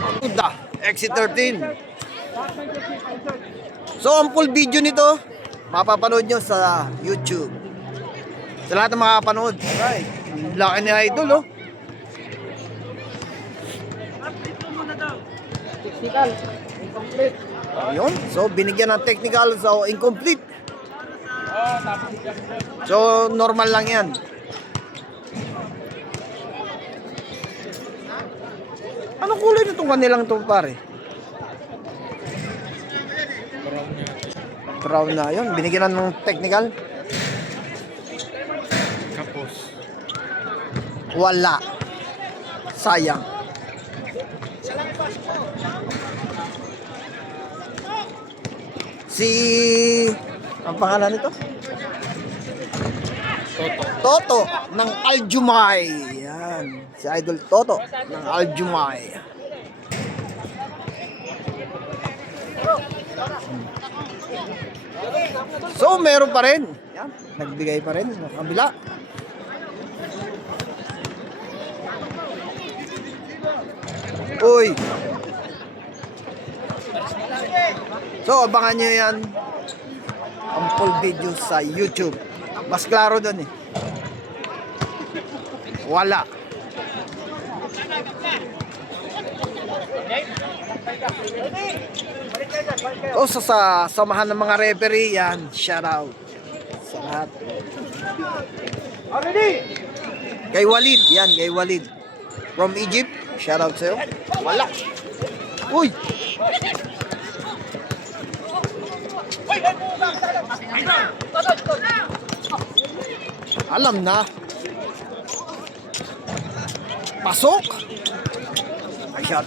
Honda XC13. So, ang full video nito, mapapanood nyo sa YouTube. Sa lahat ng makapanood. Alright. Laki ni Idol, oh. Technical. Incomplete. Ayun. So, binigyan ng technical, so incomplete. So, normal lang yan. Anong kulay nitong kanilang to, pare? Brown na yun. Binigyan ng technical. Kapos. Wala. Sayang. Si... ang pangalan nito? Toto ng Aljumay. Yan. Si Idol Toto ng Aljumay. So, meron pa rin. Yan. Nagbigay pa rin sa kabila. Uy. So, abangan nyo yan. Ang full video sa YouTube. Mas klaro doon eh. Wala. O sa samahan ng mga referee yan. Shout out sa lahat. Kay Walid. Yan, kay Walid. From Egypt. Shout out sa'yo. Wala. Uy. Alam na. Pasok. Ay, shot.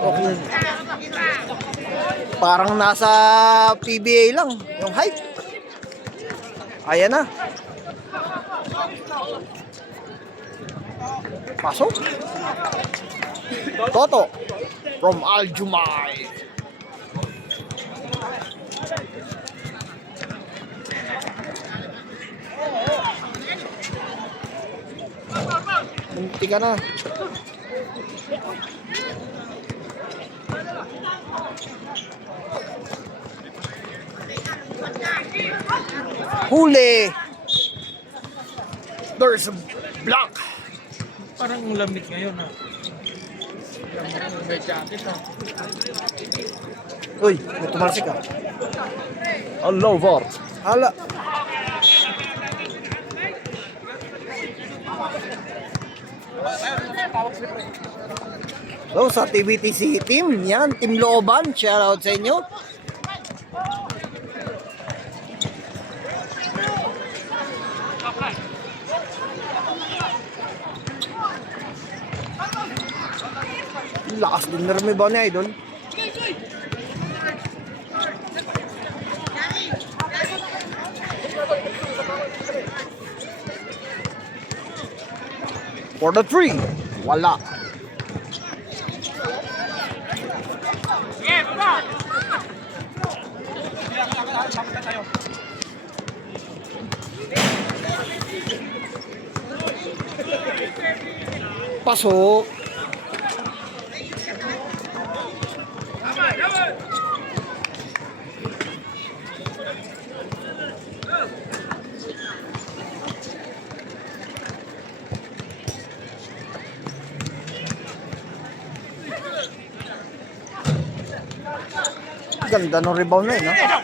Okay. Parang nasa PBA lang yung height. Ayan na. Pasok. Toto from Aljumay. Munti ka na. Huli. There's a block. Parang lamig ngayon ha. May jacket ha. Uy, may tumalsik ka. Hello, Vort. Hala. So, sa TBTC team, yan, Team Looban, shout out sa inyo. Lakas din na rin ba ni Idol? For the three, wala. Pasok. Ganda ng rebound na yun, ha?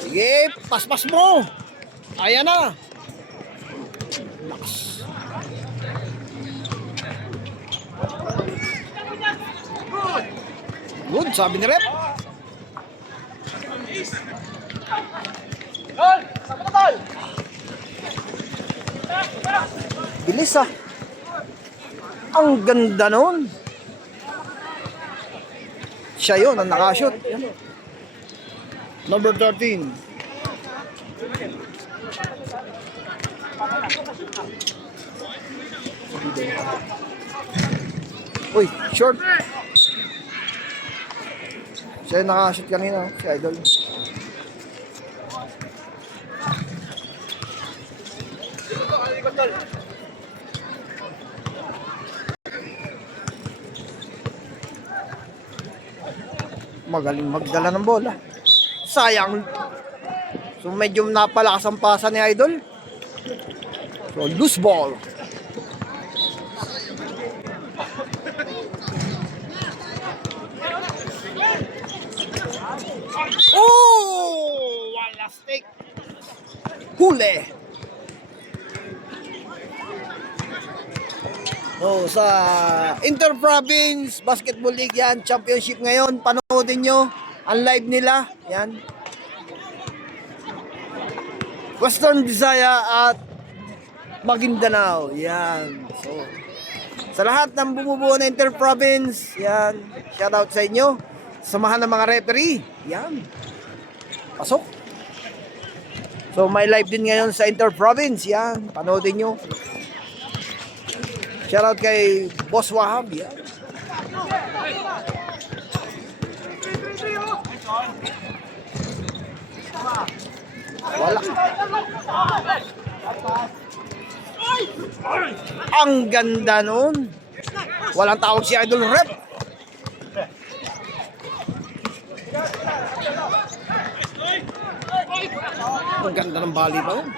Sige, paspas mo. Ayan na. Lakas. Good, sabi ni Rep. Bilis, ah. Ang ganda nun. Siya yun ang nakashoot. Number 13. Uy, short. Siya yung nakashoot kanina, si Idol. Magaling magdala ng bola. Sayang. So medyo napalakas ang pasa ni Idol. So loose ball. Oh! Wala stick. Huli. Oh, sa Inter-Province Basketball League yan, championship ngayon. Panoodin nyo ang live nila. Yan. Western Visaya at Maguindanao. Yan. So, sa lahat ng bumubuo na Inter-Province, yan. Shout out sa inyo. Samahan ng mga referee. Yan. Pasok. So, may live din ngayon sa Inter-Province. Yan. Panoodin nyo. Shout out kay Boss Wahab. Yan. Wala. Ang ganda nun. Walang tawag si Idol Rep. Ang ganda ng bali pa yun.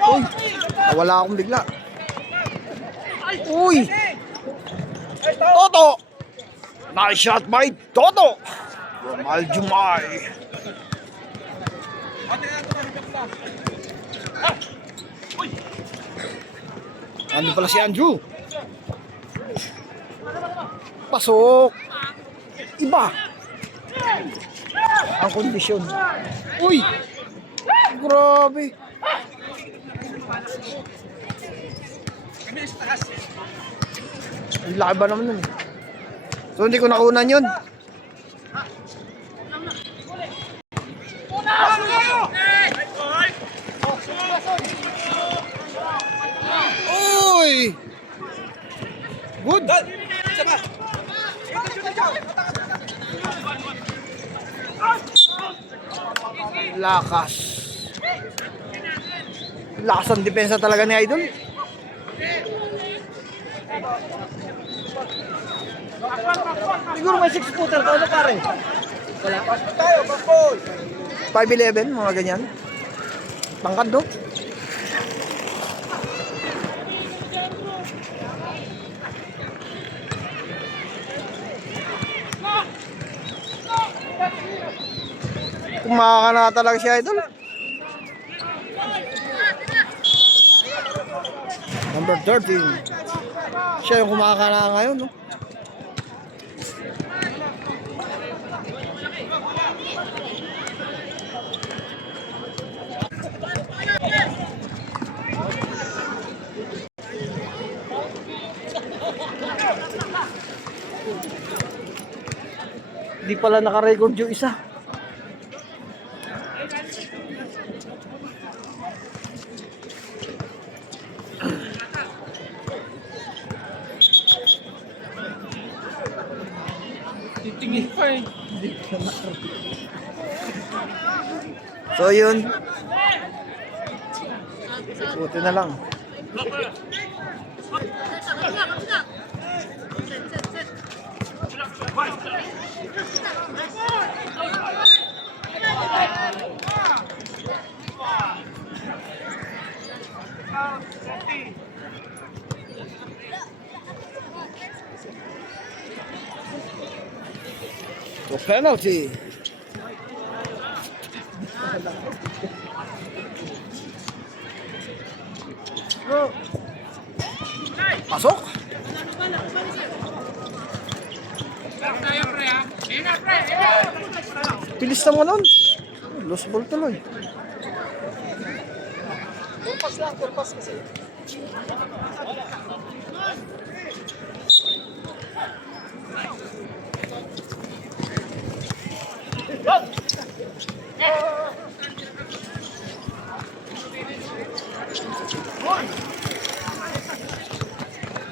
Uy, wala akong bigla. Uy, Toto. Nice shot by Toto. Romal Jumay. Ano pala si Andrew? Pasok. Iba ang kondisyon. Uy, grabe. Ang laki ba naman nun eh. So hindi ko nakunan yun. Uy! Good! Lakas. Lakas ang depensa talaga ni Idol. Siguro may 6-footer to, ano pare? Wala. Tayo, ball. 5'11", mga ganyan. Tangkad, no? Kumakana talaga si Idol. Number 13. Siya yung kumakana ngayon, no? Hindi pala naka-record yung isa. Titingin pa eh. So yun. Buti na lang. So penalty. Pasok. Bilis naman nun. Lost ball tuloy. Turpas kasi.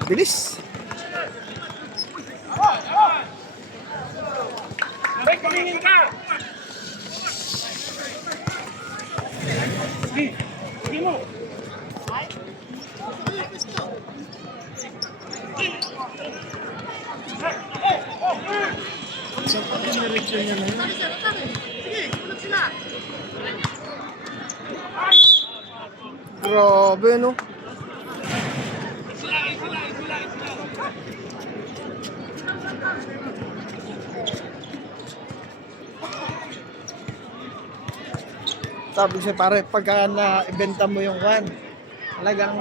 Bilis. Direksyon niya na yun. Grabe, no? Sabi siya pare, pagka na-ibenta mo yung kwan, talagang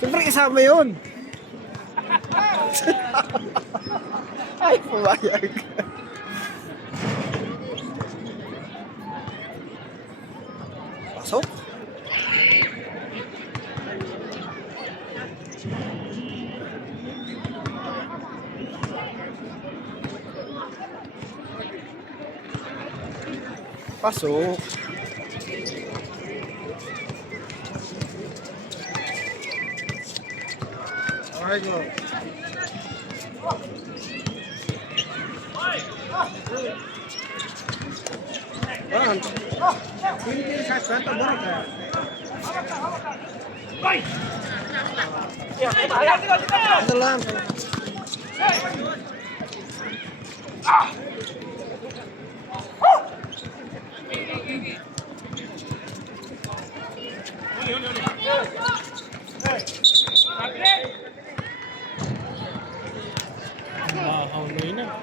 siyempre isama yun. Ay, pumayag. Pasok. Pasok. Alright, go. Ano lang? Bahaw na yun ah.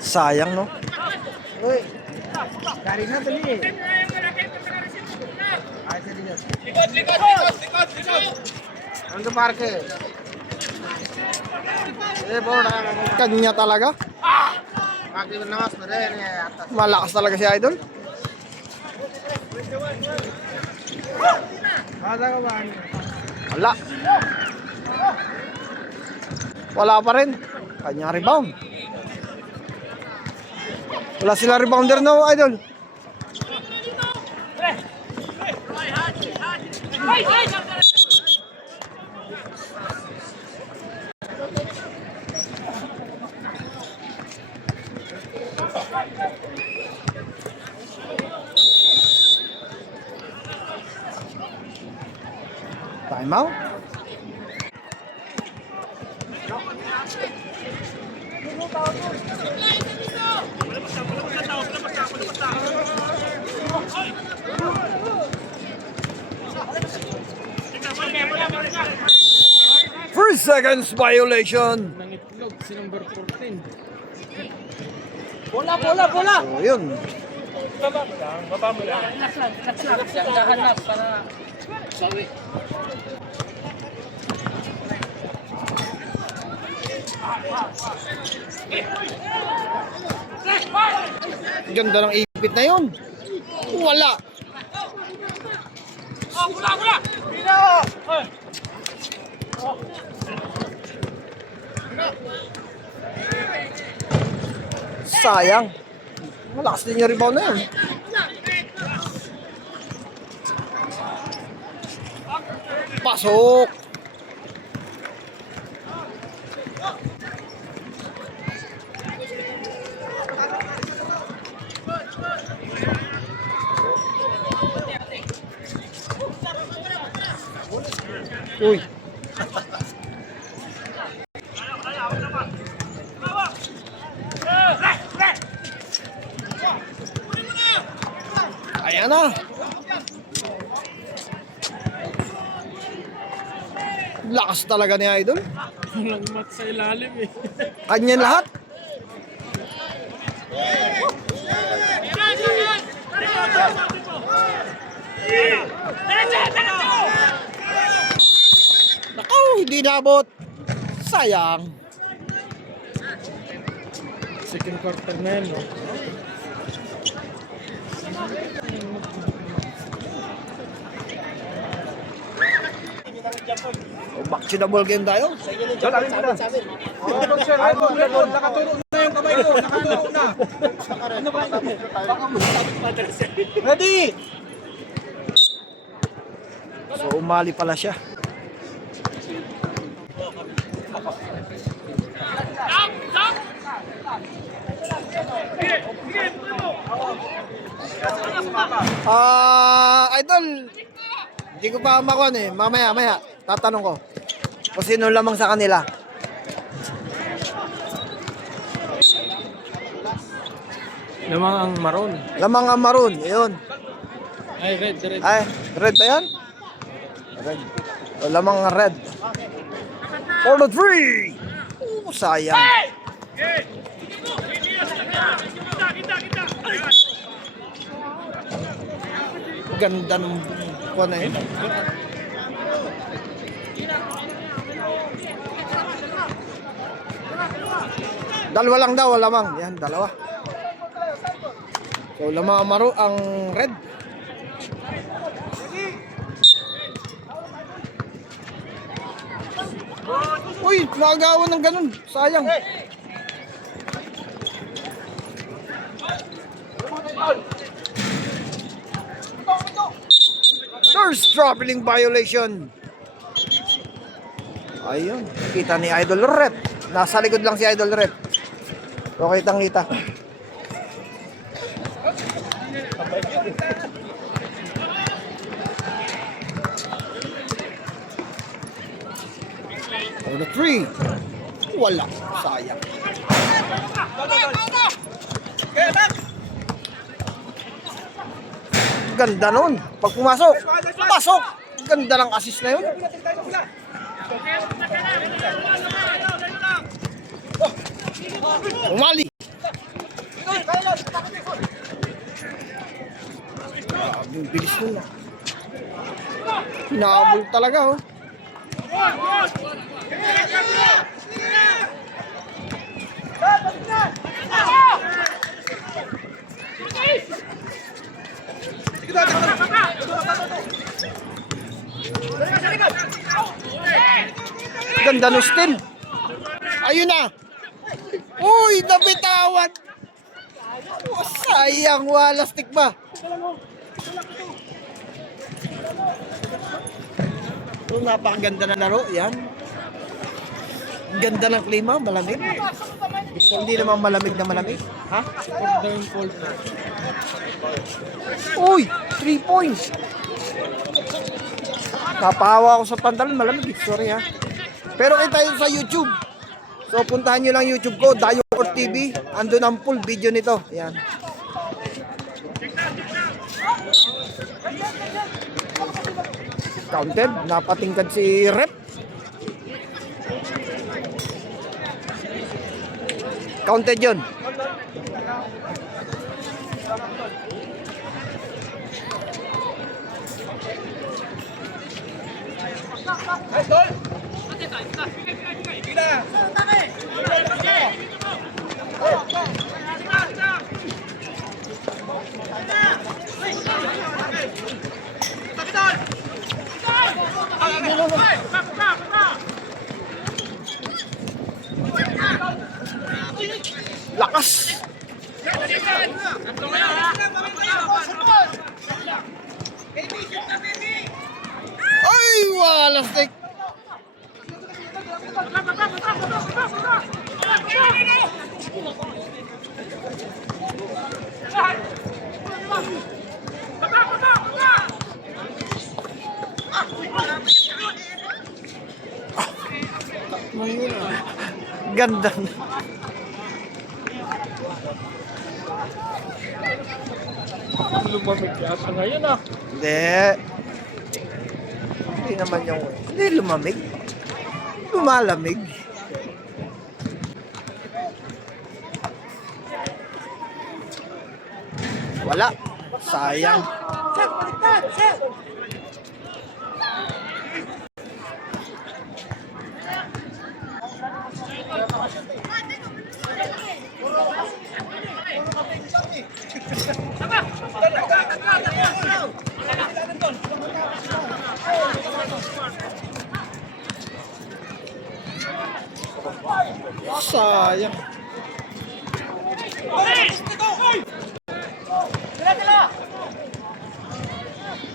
Sayang, no? Uy, dari na dali eh. Ay, sige dyan. Likod! Ando parke. Kanya talaga? Malakas talaga si Idol. Wala. Wala pa rin. Kanya rebound. Wala sila rebounder no, Idol. Time out. First seconds violation. Nangitlog si number 14. Bola! So, yun. Baba mo lang. Dahan na para sawi. Ganda ng ipit na yun. Wala. Bola! Sayang. Malakas din yung rebound na yun. Pasok. Uy. Ayan na. Lakas talaga ni Idol. Walang mat sa ilalim eh. Kanya lahat. Nakaw, hindi nabot. Sayang. Second quarter na yun, no? Back to the ball game tayo. Ready! So umali pala siya. Idol, hindi ko pa makuha eh. Mamaya, tatanong ko kung sino lamang sa kanila. Lamang ang maroon. Lamang ang maroon. Ayun. Ay, red. Ay, red ba yan? Red. O, lamang ang red. For the 3! Oh, sayang. Ganda ng kuha na yun. Dalawa lang daw, lamang. Yan, dalawa. So, lamang ang ang red. Uy, nakagawa ng ganun. Sayang. There's traveling violation. Ayun, kita ni Idol Rep. Nasa likod lang si Idol Rep. So, kitang-kita. On the 3. Wala. Sayang. Ganda nun. Pag pumasok, pasok. Ganda ng assist na yun. Umali. Ang bilis nun. Hinabol talaga, oh. Ganda no steal. Ayun na. Uy, nabitawan. Oh, sayang, wala stick ba? Oh, napakaganda na laro. Yan. Ganda ng klima, malamig. Hindi naman malamig na malamig. Ha? Support daw yung cold na. Uy, 3 points. Napahawa ako sa pantalon, malamig. Sorry ha. Pero kita yun sa YouTube. So puntahan nyo lang YouTube ko, Dayo Court TV. Andun ang full video nito. Yan. Counted, napatingkad si Rep. Counted yun. Lakas. Ay, wala stick. Ganda. Lumamig yata ngayon ah. Hindi. Hindi naman yung... Hindi lumamig. Lumalamig. Wala. Sayang. Sayang.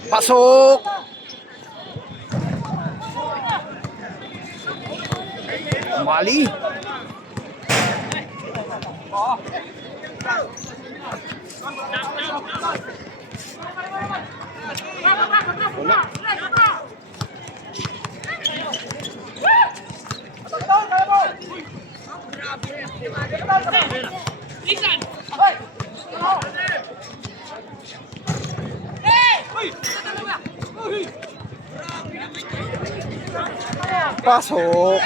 Pasok. Mali. Wala. Pasok.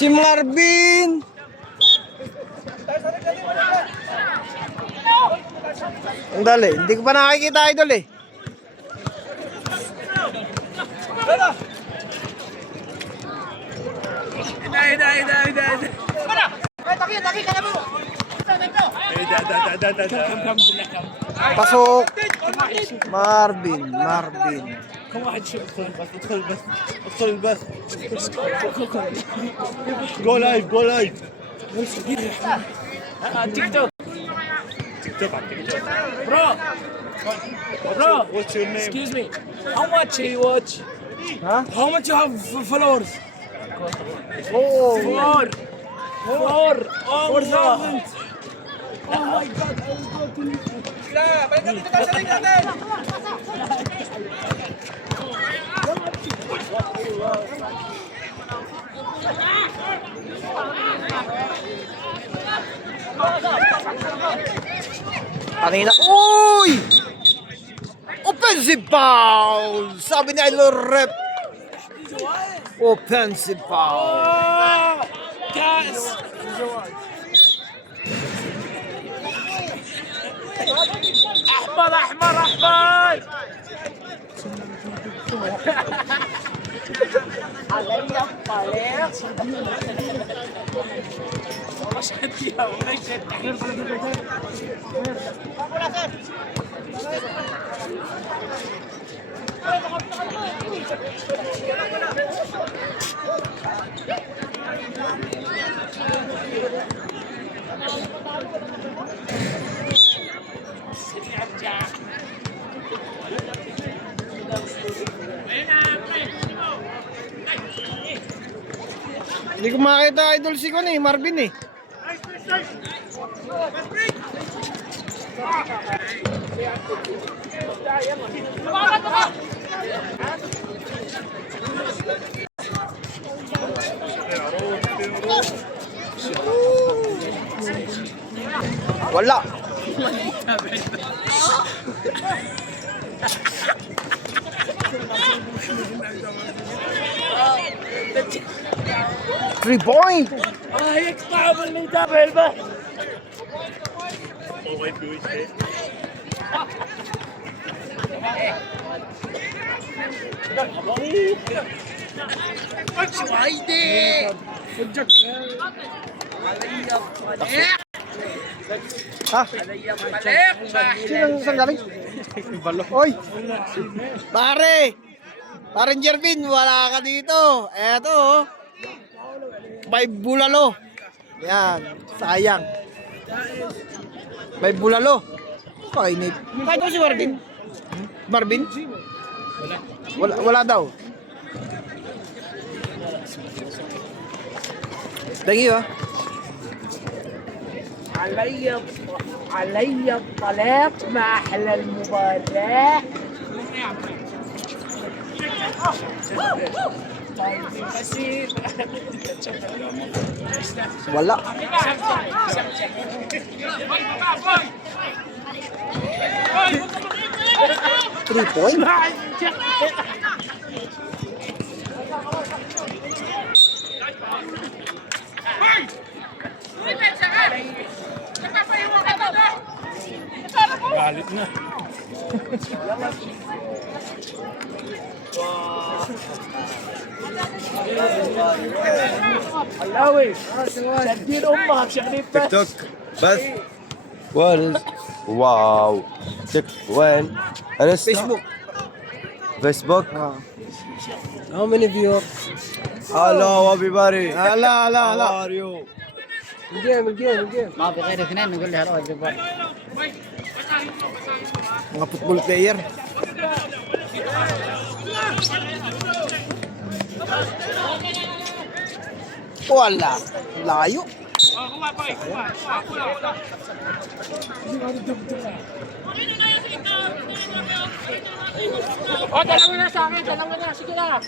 Si Marvin. Ang dali, hindi ko pa nakikita idol eh. Pasok. Marvin. كم واحد شوف ادخل بس ادخل البث جو لايف تيك توك على تيك توك bro what's your name excuse me how much you watch Huh? how much you have followers Oh, four oh 4,000 oh my god I will go to kanina. Uy! Offensive foul! Sabi ni Idol Rep. Offensive foul. oh guys احمر عليا طالع مش هديها Hindi ko makita idol si Marvin eh. Wala. 3 point. يقطع اللي يتابع البث Ha? Saan galing? Oy! Pare Jervin, wala ka dito. Eto oh. May bulalo. Yan, sayang. May bulalo. Kainit. Kahit mo si Marvin? Marvin? Wala daw. Thank you ah. علي الطلاق ما أحلى المباراة Wala. Three point? galit na علاوي شدين امك شغلين تيك توك بس وارز واو تيك وين انستا Facebook. فيسبوك How many viewers? هلو everybody Ala, ala, ala. how are you الجيم ما في غير اثنين نقول له روح جبال. Mga football player. Wala. Layo. Oh, dalawa na sa akin, dalawa na. Sige na.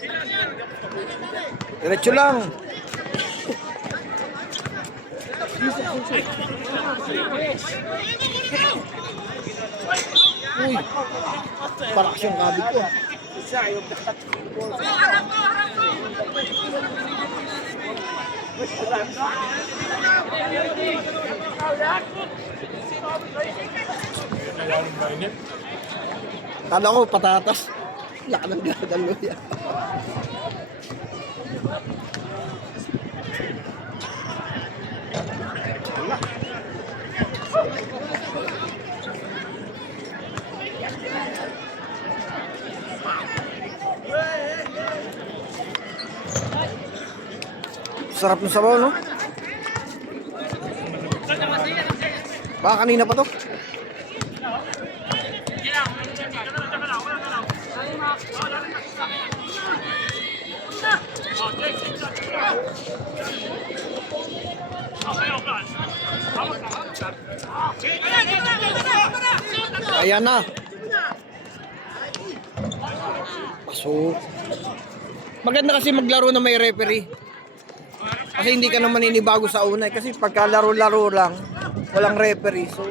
Diretso lang. Uy. Parakas yung kabig ko. Kala ko patatas. Laka ng gagalo yan. Sarap ng sabaw, no? Baka kanina pa to. Ayan na. Pasok. Maganda kasi maglaro na may referee. Kasi hindi ka naman maninibago sa una. Kasi pagka laro-laro lang, walang referee. So,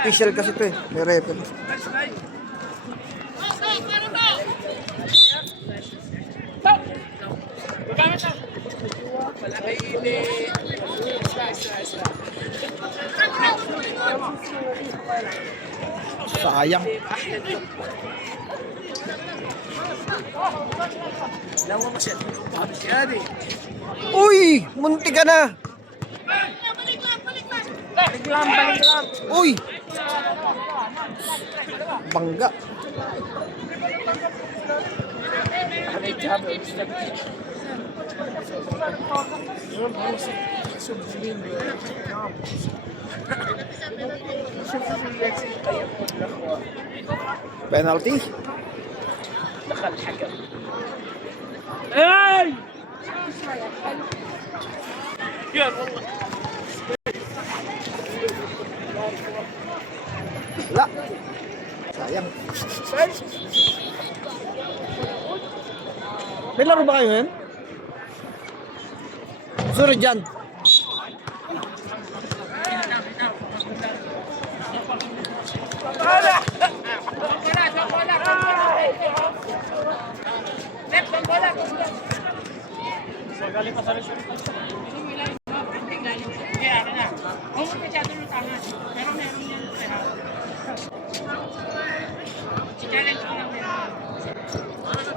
official kasi ito eh. May referee. Sayang. Uy! Munti ka na! Uy! Bangga. Penalty. اي يلا والله Wala. Sayang. May laro ba kayo ngayon? Sorry dyan.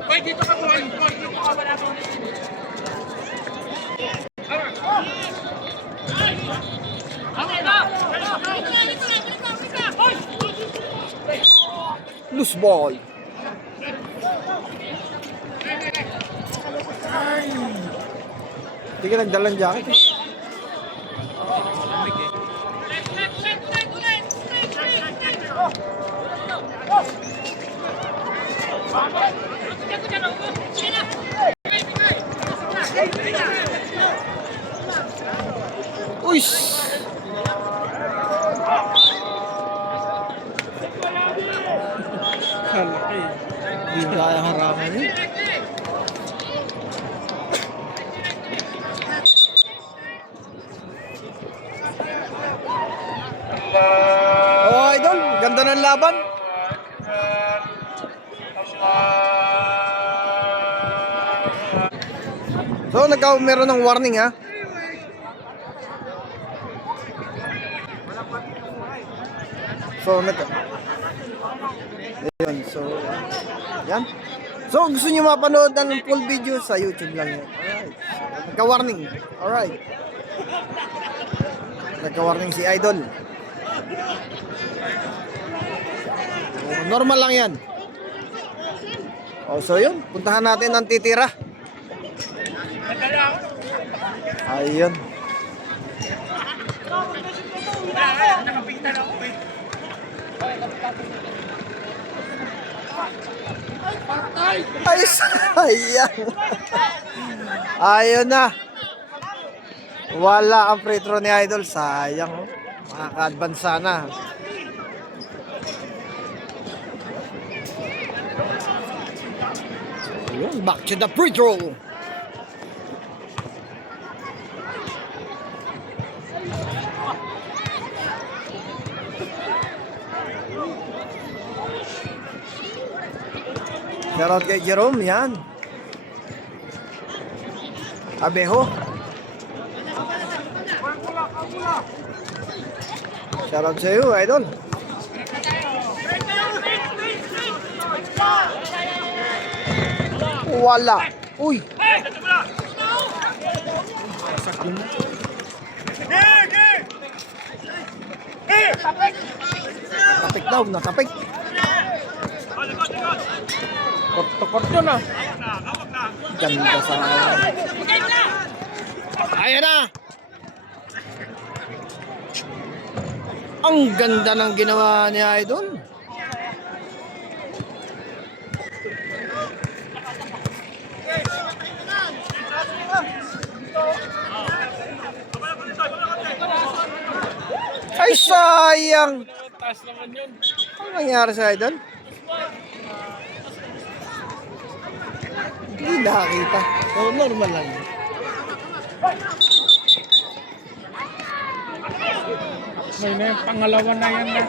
Hoy, dito ka po. Dito ka wala po. Loose ball. Hindi ka nagdalang jacket. Uy! Hindi kaya harapan eh. Oh, idol, ganda ng laban. So, meron ng warning ha. So, ayun, so, yan. So, gusto nyo mapanood ng full video sa YouTube lang yan. Alright. So, nagka-warning. Alright. Nagka-warning si Idol. So, normal lang yan. So yun, puntahan natin ang titira. Ayun. Ay, sayang. Ayun na. Wala ang free throw ni Idol. Sayang. Makaka-advance sana. Ayun, back to the free throw. Shoutout kay Jerome, yan. Abeho. Shoutout sa iyo, Idol. Wala. Uy. Tapik daw, natapik. Korto-korto na. Ganda sa... Ayan na! Ang ganda ng ginawa ni Idol. Ay, sayang! Taas naman yun. Ano nangyari sa Idol? Hindi nakakita. So, normal lang. May na yung pangalawa na yan na.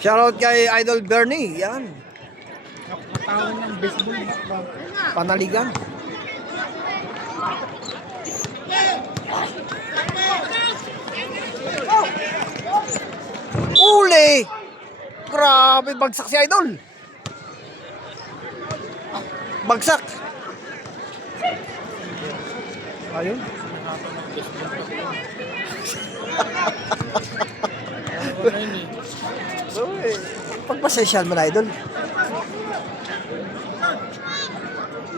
Shoutout kay Idol Bernie. Yan. Nakatawan ng baseball. Panaligan. Uli! Grabe, bagsak si Idol. Bagsak. Ayun. Pagpasensyal mo na, Idol.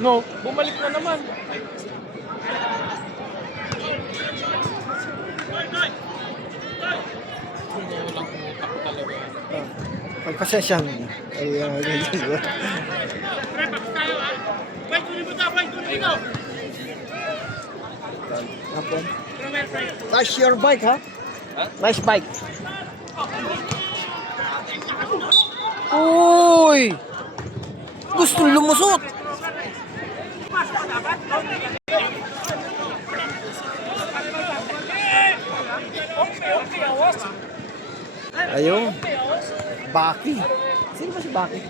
No, bumalik na naman. Pagpasensyal mo na. Ayun. Nice your bike, ha? Nice bike. Uy! Gusto lumusot. Ayun. Baki. Sino ba si Baki?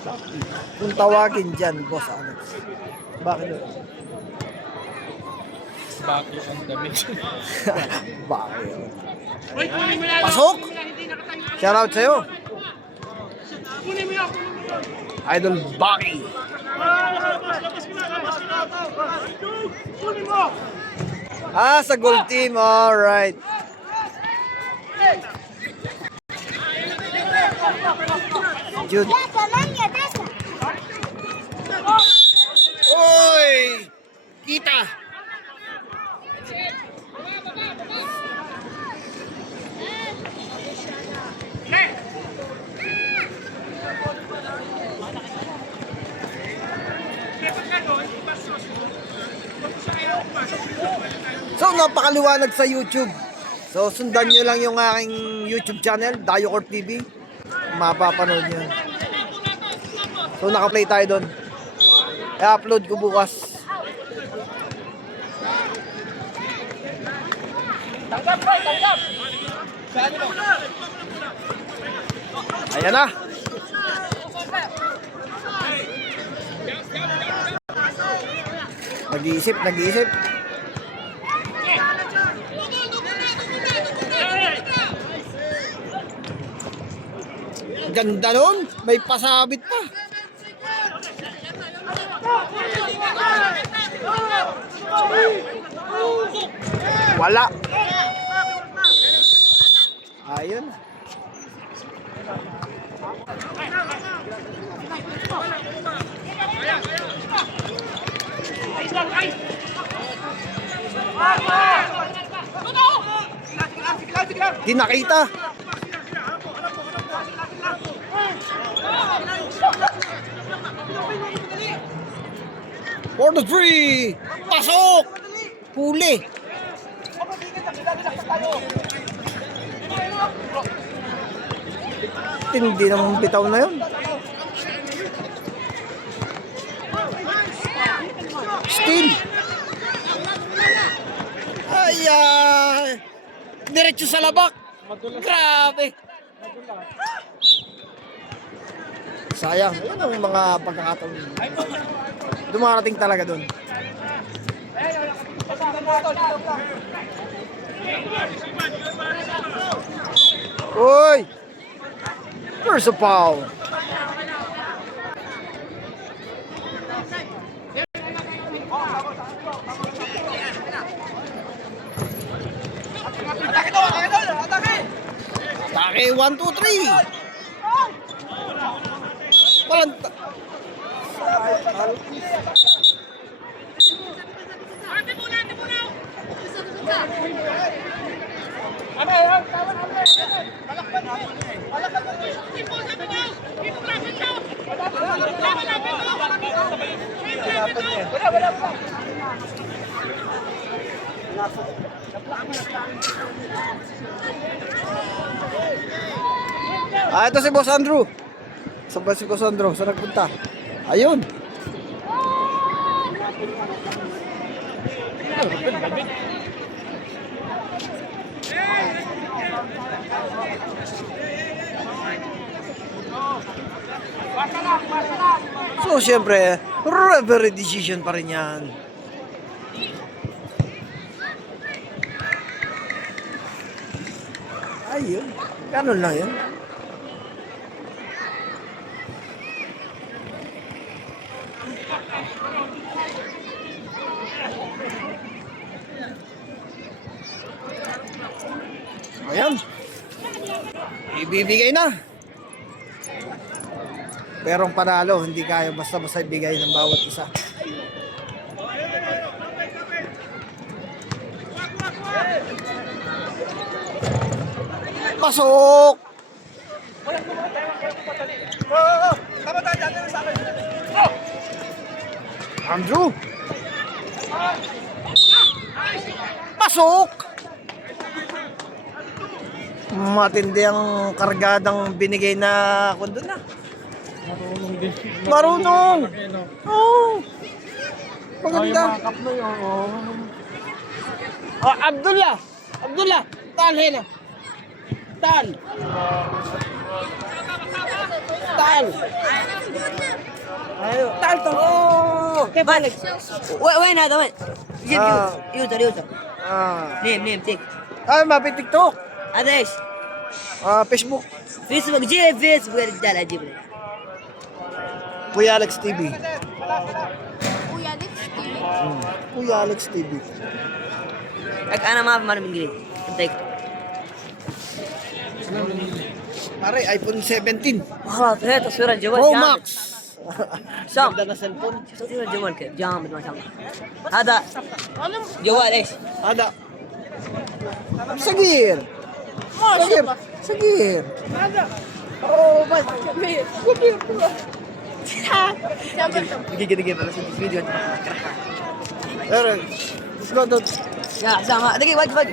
Baki. Kung tawagin dyan, Boss Alex. Baki. Baki ang damit. Baki. Pasok! Shoutout sa'yo. Idol Baki. Sa gold team. Alright. Jude. Oy! Kita! So, napakaliwanag sa YouTube. So, sundan nyo lang yung aking YouTube channel, Dayocor TV. Mapapanood nyo. So, naka-play tayo doon. I-upload ko bukas. Ayan na. Nag-iisip, nag-iisip. Ganda nun. May pasabit pa. Wala. Ayun. Di nakita. For the three. Pasok. Huli. Hindi naman bitaw na yun. Still. Ay, diretso sa labak. Grabe. Sayang. Yun ang mga pagkakataon. Dumarating talaga doon. Uy! Where's the foul? Atake 1, 2, 3. Walang ito si Boss Andrew. Saan ba si Boss Andrew? Saan nagpunta? Ayun. So, syempre, referee decision pa rin yan. Ayun. Ganun lang yun. Ayan. Ibibigay na. Pero ang panalo, hindi kaya basta-basta ibigay ng bawat isa. Pasok! Andrew! Pasok! Matindi ang kargadang binigay na kundo na. Marunong. Oo. Maganda. Oh, Abdullah. Abdullah. Tal hena. Tal. Tal. Ayo. Tal to. Oh. كيف حالك؟ وين هذا وين؟ جيب يوزر يوزر Ah. نيم تيك Ay, mapi TikTok. هذا ايش؟ Facebook. فيسبوك جيب فيسبوك يا رجال اجيب لك Kuya Alex TV. Kuya Alex TV. Kuya Alex TV. انا ما اعرف بالانجليزي انت اكتب Pare, iPhone 17. خلاص هي تصوير الجوال Pro جامد Max. سام Ganda na cellphone. تصوير الجوال كيف جامد ما شاء الله هذا جوال ايش؟ Ada. Sagir. Sagir. Sagir. Oh, bas. دقيقة دقيقة بس فيديو Aaron, let's go doon. يا حسام دقيقة وقف وقف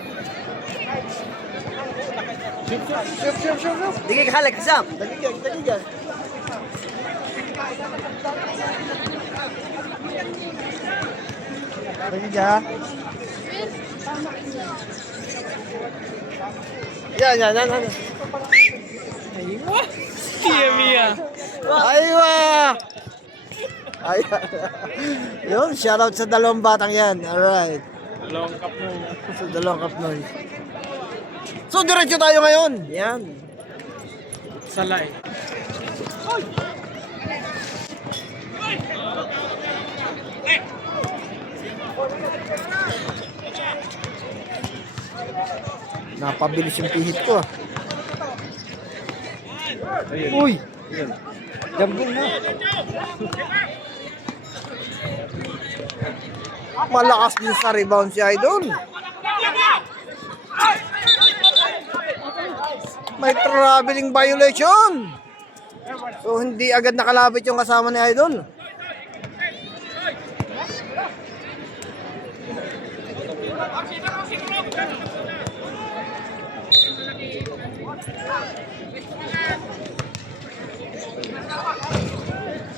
Shuf. دقيقة خليك حسام Dagiga. Dagiga. Yan. Aywa. Ayan. Yun, shoutout sa dalawang batang yan. Alright. Dalawang cup mo. Sa dalawang Kapnoy. So, diretso tayo ngayon. Yan. Salay. Napabilis yung pihit ko ah. Uy! Jambong na. Malakas din sa rebound si Idol. May traveling violation. So hindi agad nakalapit yung kasama ni Idol.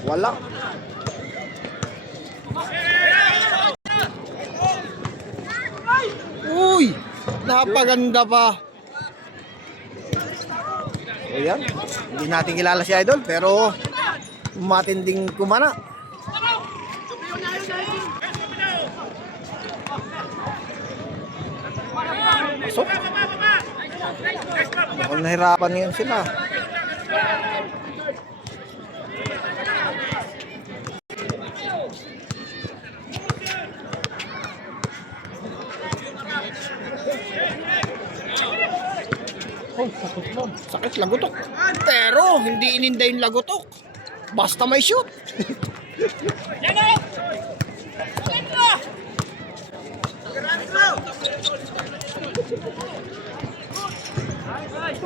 Wala. Uy! Napaganda pa. Ayan. Hindi natin kilala si Idol pero matinding kumana. So, mukhang nahirapan ngayon sila. Sakit lagotok. Pero hindi ininda yung lagotok. Basta may shoot.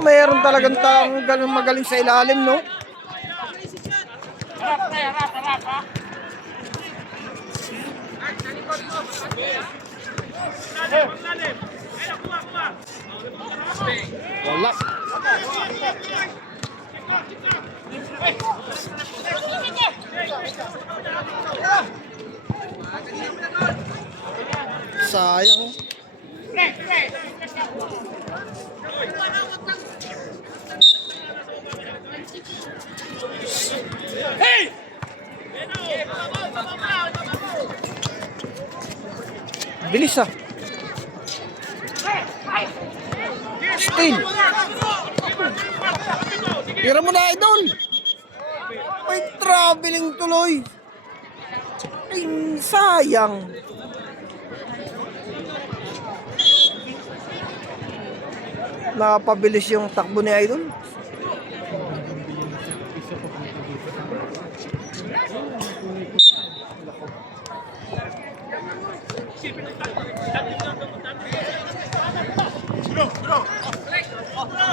Mayroon talagang taong ganun magaling sa ilalim, no? Wala. Sayang. Bilis ah. Steal. Tira mo na, Idol. May traveling tuloy. Ay, sayang. Napabilis yung takbo ni Idol.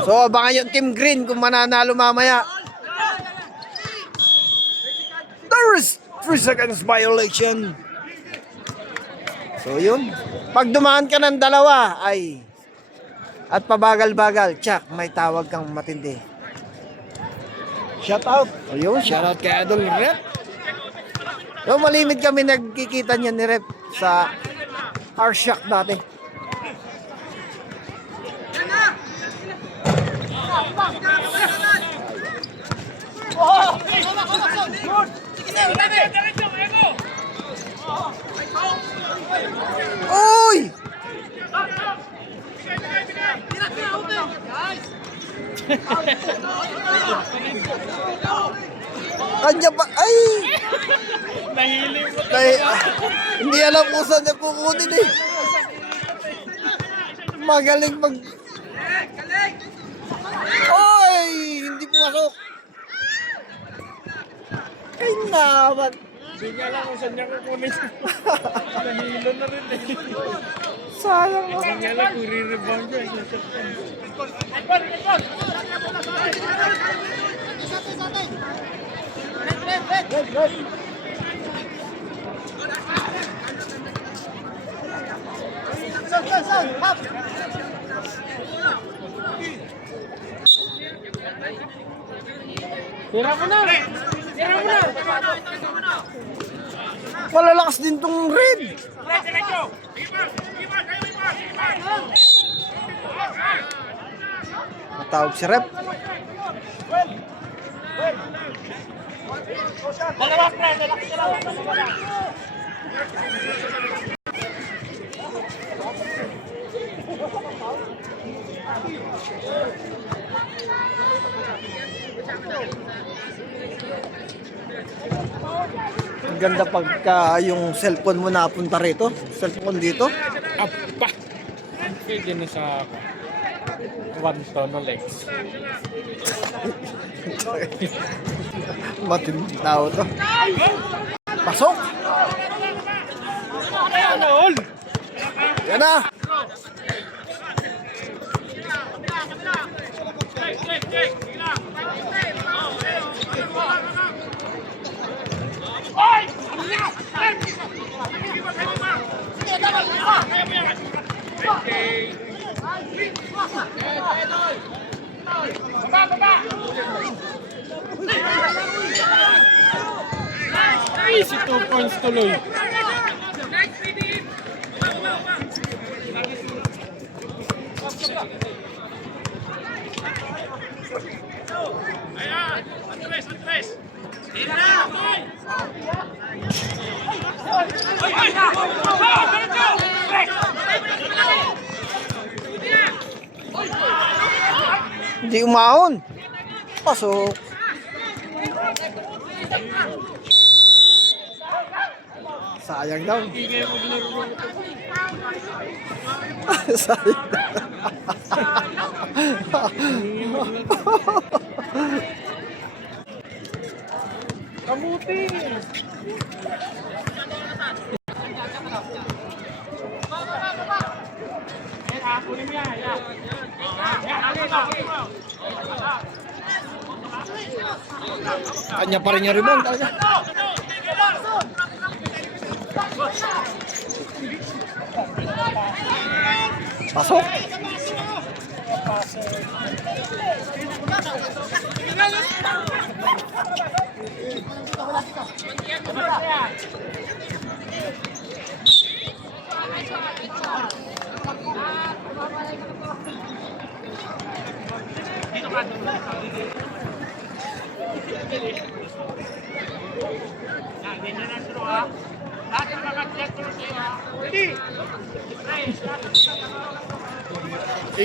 So, abangan yung Team Green kung mananalo mamaya. There's 3 seconds violation. So, yun. Pag dumaan ka ng dalawa, ay at pabagal-bagal, tsak, may tawag kang matindi. Shout out. Ayun, shout out kay Idol Rep. So, malimit kami nagkikita niya ni Rep sa R-Shock dati. Uy! Kanya pa, ay! Nahiling mo. Hindi alam kung saan niya kukunin eh. Magaling mag... Oy! Hindi pumasok. Ay naman. Hindi nga lang kung saan niya kukunin. Nahilo na rin eh. Sayang mo. Hindi nga lang kung re-rebound siya. Tira mo na! Tira mo na! Malalakas din tong red. Matawag si Rep. Ang ganda pagka yung cellphone mo napunta rito. Cellphone dito. Apa! Pwede na sa one tono legs. Matinding tao to. Pasok! Yan na! Easy 2 points tuloy. Hindi umahon. Pasok. Sayang daw. Sayang daw. Kamuti! Kanya pa rin yung rebound talaga. Pasok.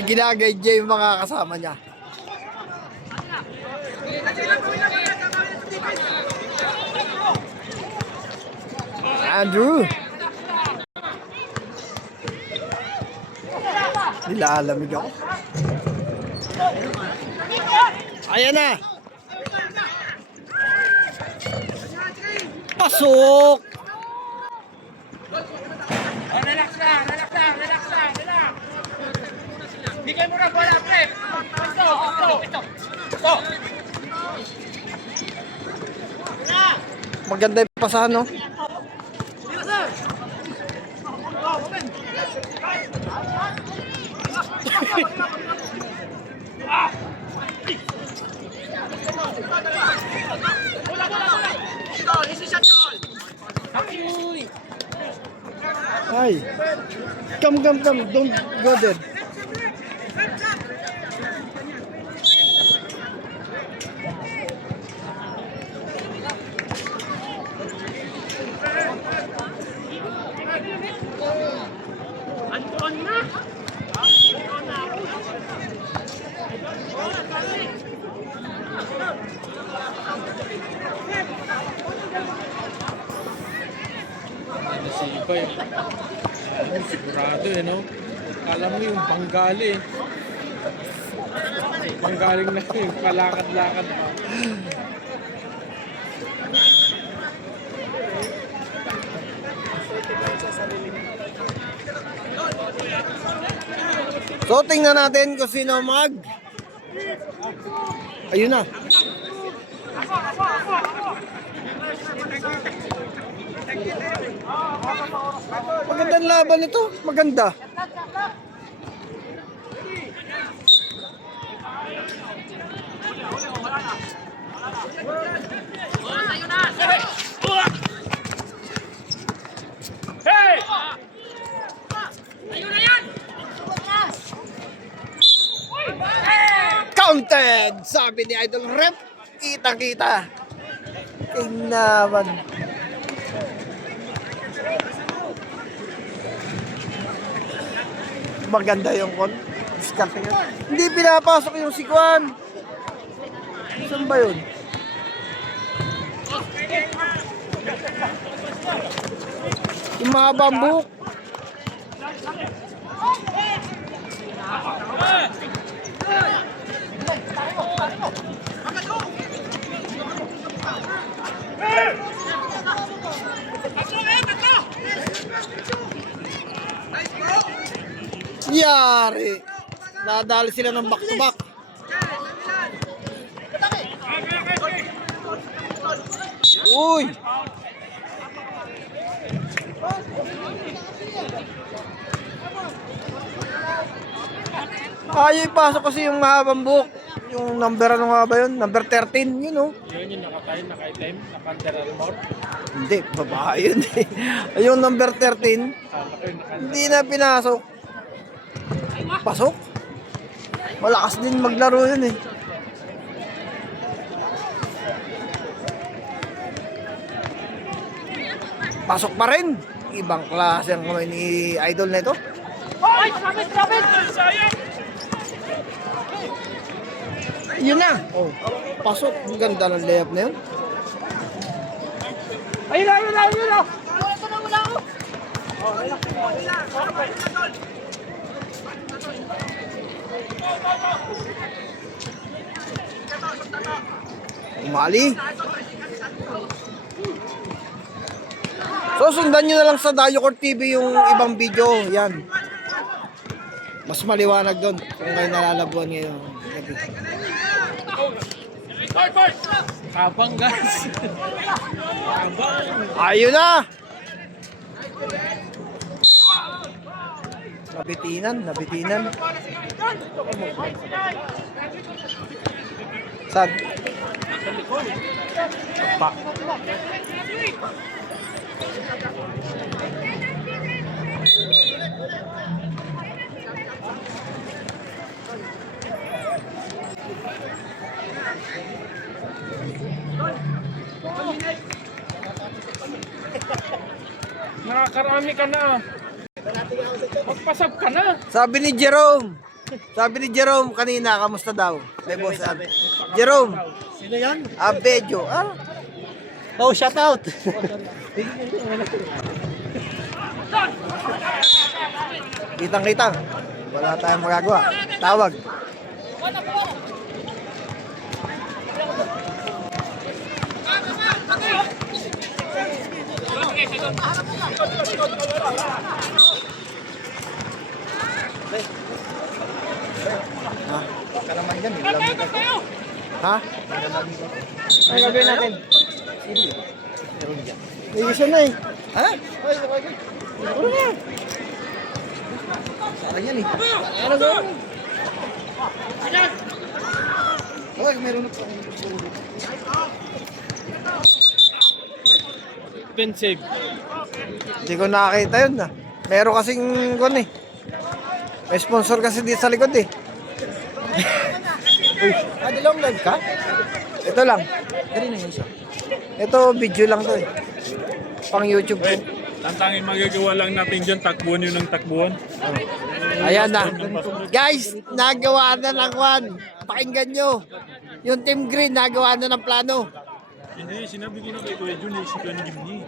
Ginagay niya yung mga kasama niya. Andrew. Nilalamig ako. Ayan na. Pasok. Relax lang. Bigyan mo na bola, pre! Ito! Maganda yung pasahan, no? Hi. Come. Don't go there. Nasipay. Sigurado no? Alam mo yung Bengali. Benggaling na yun, palakad-lakad pa. So tingnan natin kung sino ayun na. Magandang laban ito. Maganda. Counted! Sabi ni Idol Rep. Kita-kita. King naman. Maganda yung kon. Diskarte nga. Hindi pinapasok yung sikwan. Saan ba yun? Yung mga bambuk. Yari. Nadali sila ng back to back. Uy. Ayaw ipasok kasi yung mahabang buhok. Yung number ano nga ba yun? Number 13, yun oh. Yun yung naka-item, naka-under armor. Hindi, babae yun eh. Yung number 13, hindi na pinasok. Pasok? Malakas din maglaro yun eh. Pasok pa rin. Ibang klase ang kamay ni Idol na ito. Yun na. Oh, pasok. Ang ganda ng layup na yun. Ayun na! Umali. So sundan nyo na lang sa Dayocor TV yung ibang video. Yan. Mas maliwanag doon kung kayo nalalabuan ngayon. Kabang guys! Ayun na! Nabitinan. Sad. Nakakarami ka na. Magpasab ka na. Sabi ni Jerome kanina, kamusta daw? May boss sabi. Jerome. Sino yan? Abedyo. Ah. Oh, shout out. Kitang-kita. Wala tayong magagawa. Tawag. Ha? Ka naman dyan. Ha? Ano gagawin natin? May isa na eh. Ha? Ano na? Sayang yan eh. Ano gawin? Huwag, meron na pa. Defensive. Hindi ko nakakita yun ah. Meron kasing kun eh. May sponsor kasi dito sa likod eh. Uy, dalawang live ka? Ito lang. Kanina yung isa. Ito video lang to eh. Pang YouTube ko. Ang tanging magagawa lang natin dyan, takbuhan yun ng takbuhan. Ayan na. Guys, nagawa na ng one. Pakinggan nyo. Yung Team Green, nagawa na ng plano. Hindi, sinabi ko na kay Kuya Jun, si Kuya Jimmy.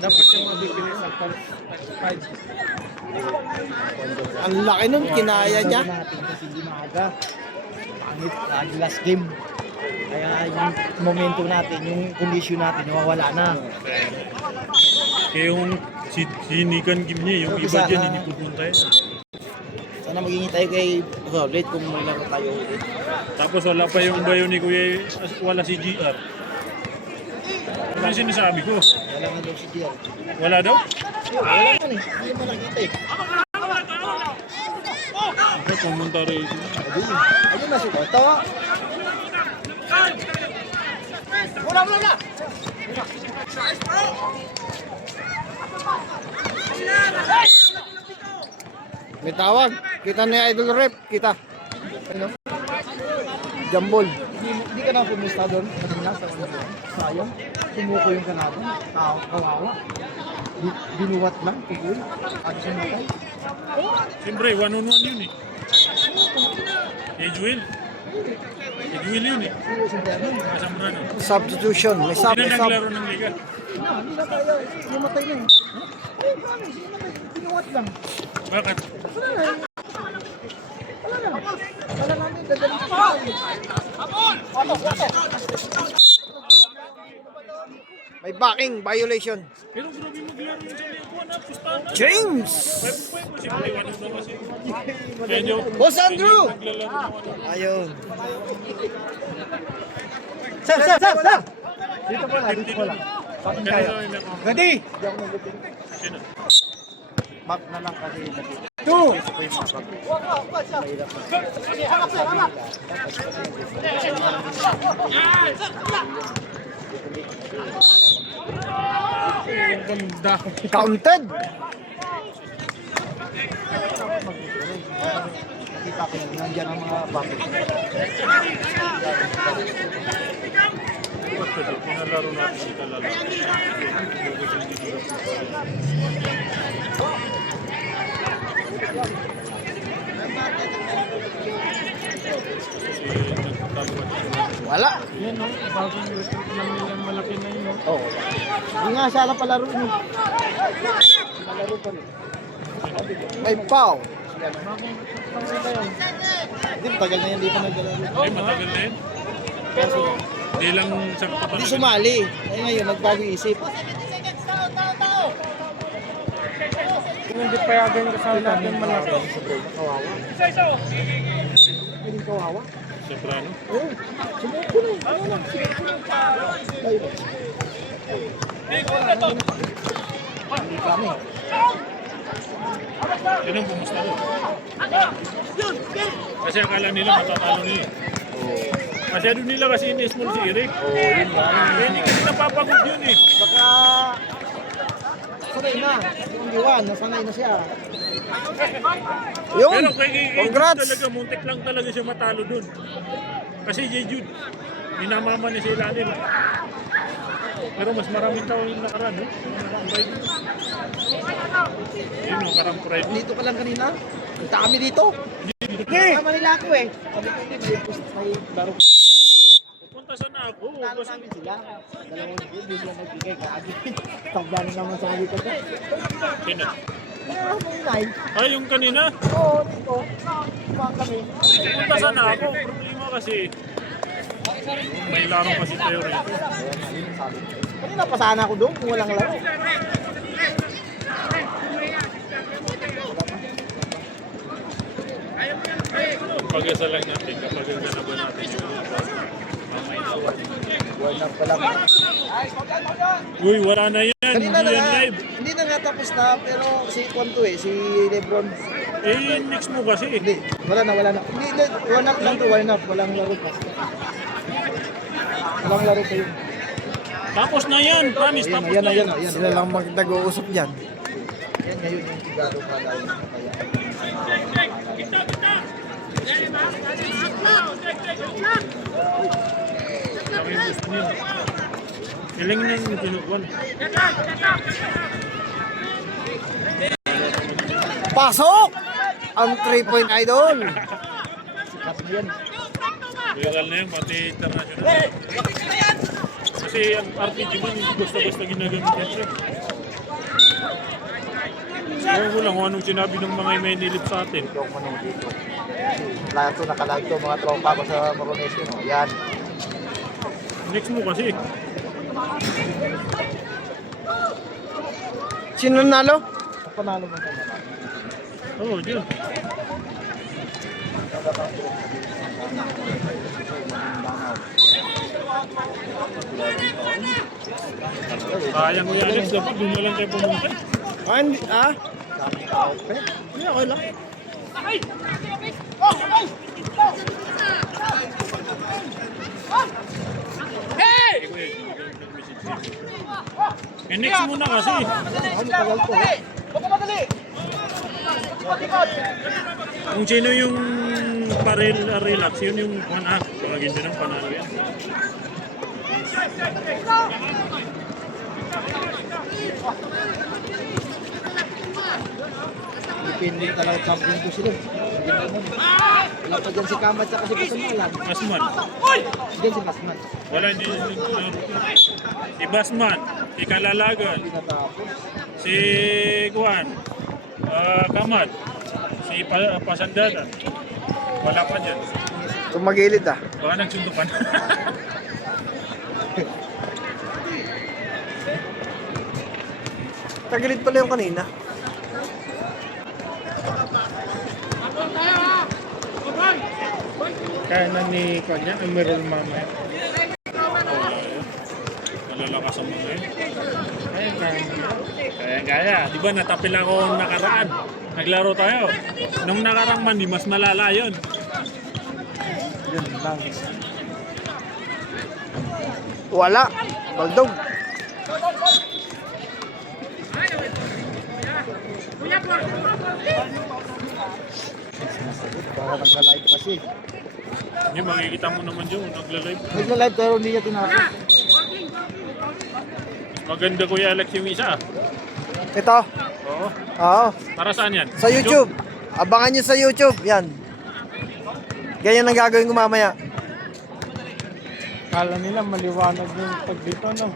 Dapat yung mabibili sa 5. Ang laki nun, kinaya niya. Kasi hindi maaga. Pangit, last game. Kaya yung momentum natin, yung condition natin, nawawala na. Kaya yung si Nikan Gimny, yung iba dyan, hindi pupunta yun. Sana maging tayo kay Violet kung may laro tayo ulit. Tapos wala pa yung bayo ni Kuya, wala si GR. Ano yung sinasabi ko? Wala nga daw si Dier. Wala daw? Wala nga eh, hindi mo nakita eh. Ako, pumunta rin. Ayun na siya. Tawa. May tawag. Kita ni Idol Rep. Kita. Ano? Jambol. Hindi ka ka na pumusta doon? Kanina sa ano doon? Sayang. Sumuko yung kanado. Kawawa. Binuwat lang. Tugul. At sumukay. Siyempre, 1-on-1 yun eh. Edgewell. Edgewell yun eh. Kasambrano. Substitution. May sub, Sino may sub. naglaro ng liga? Hindi na kaya. Namatay na eh. Promise. Namatay. Binuwat lang. Bakit? Wala namin. Dadalhin ko. May backing violation. Pero grabe maglaro yung sa liga. Pustahan na. James! Siyempre, 1-on-1 kasi. Medyo. Boss Andrew! Naglalaro ng ano. Ayun. Sir! Dito ko lang. Bakit Kaya kaya? sa akin ako. Ready? Sino? Back na lang kasi. 2! Ganda. Counted. Nakita ko yun. Nandiyan ang mga bakit. Pinalaro natin si Kalala. Wala. Yan no, bagong recruit lang nila, malaki na yun no. Oo. Hindi nga sana palaro mo. Palaro pa rin. May foul. Hindi, tagal na yan. Hindi pa naglalaro. Ay, matagal na yun. Pero, di lang sakto Hindi talaga. sumali. Ay ngayon, nagbago isip. Kung hindi payagan ka sa natin malaki. Kawawa. Hindi kawawa. Siyempre ano. Oo. Sumuko na eh. Ano lang. Hindi kami. Yun ang bumusta doon. Kasi akala nila matatalo nila. Masyado nila kasi in-small si Eric. Yun nga. Kaya hindi kasi napapagod yun eh. Baka sanay na. Yung iwan, nasanay na siya. Yun. Pero kay Jude Congrats. talaga, muntik lang talaga siya matalo doon. Kasi J. Jude, minamama niya si Ilalim. Pero mas maraming tao yung nakaraan, no? Yun, no, karang pride. Dito ka lang kanina. Punta kami dito. Kasama nila ako eh. Sabi ko, hindi, may laro. Punta sana ako. Talo Kasi namin sila. Dalawang hindi sila nagbigay. Kagi. Tagdanin naman sa dito. sino? May nine. Ah, yung kanina, Oo, dito. Kumang kami. punta sana ako. Problema kasi, may laro kasi tayo rito. Kanina pa sana ako doon kung walang laro. Pag-asa lang natin kapag ang ganaban natin yung Wala pa lang. Uy, wala na yan. Kanina Hindi na yan nga. live. Hindi na nga tapos na. Pero si Kwanto eh. Si Lebron. Eh, next mo kasi. Hindi. Wala na. Hindi, one up lang to. One up. Walang laro pa. Walang laro pa yun. Tapos na yan. Promise, Ayan, tapos ayan, na ayan, yan. ayan. Sila lang nag-uusap dyan. Yan ngayon yung Tigaro pa tayo. Kaya. Sabi yung gusto niya. Ilang na yung tinukuan. Pasok! Ang 3-point idol. Sikat na yan. Legal na yan, pati international. Kasi ang RPG man, hindi basta-basta ginagamit yan siya. Ewan ko lang kung anong sinabi ng mga may nilip sa atin. Ito ako nung dito. Lahat to, nakalag to, mga tropa ko sa Moronesio. No? Yan. Next mo kasi. Sino nalo? Panalo mo ka naman. Oo, yun. Sayang ko yan, Alex. Dapat doon na lang tayo pumunta. Hindi, ah? Hindi, okay lang. Eh, next muna kasi. Kung sino yung parel relax, yun yung one act. Maganda ng panalo yan. Depende talaga champion ko sila. Wala pa dyan si Kamat sa kasi Basman. Basman. Diyan si Basman. Wala hindi. Si Basman. Si Kalalagan. Hindi natapos. Si Juan. Kamat. Si Pasandada. Wala pa dyan. Tumagilid ah. Baka nagsundukan. Tagilid pala yung kanina. Kaya na ni Kanya, Emerald mamaya. Malalakas ang mga yun. Kaya. Di ba natapil ako nakaraan? Naglaro tayo. Nung nakarang man, di mas malala yun. Yun lang. Wala. Baldog. Para nagka-live kasi. Hindi, makikita mo naman yun, nagla-live. Nagla-live pero hindi niya tinapos. Maganda Kuya Alex yung isa. Ito. Oo. Oo. Para saan yan? Sa YouTube. Abangan nyo sa YouTube. Yan. Ganyan ang gagawin ko mamaya. Kala nila maliwanag yung pag dito, no?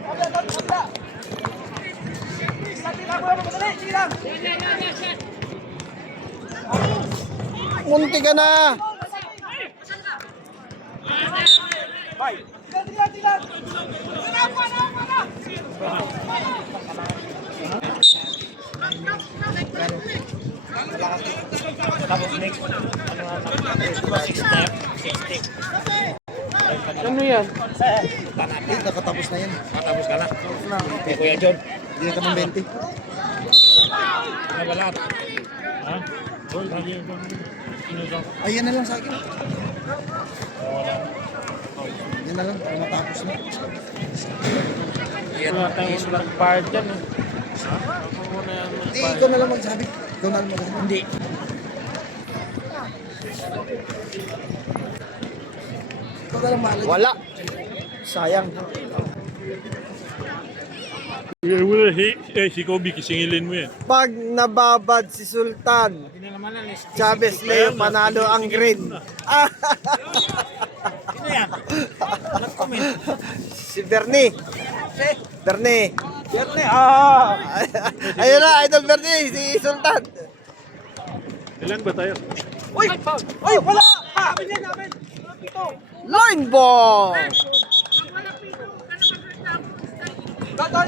Munti ka na. Ano yan? Nakatapos na yan. Matapos ka na. Eh, Kuya John, hindi na kami 20. Nabalat. Ha? Gold, lagi yung sinusok. Ay, yan na lang sa akin. Yan na lang, kung matapos na. Wala tayong nag-bar dyan. Hindi, ikaw na lang magsabi. Ikaw na lang magsabi. Hindi. Ikaw na lang mahalad. Wala. Sayang. Wala, si Kobe, kisingilin mo yan. Pag nababad si Sultan, Chavez Leo, panalo ang green. Si Bernie. Bernie. Ayun na, Idol Bernie, si Sultan. Ilan ba tayo? Ay, wala! Line ball! Baka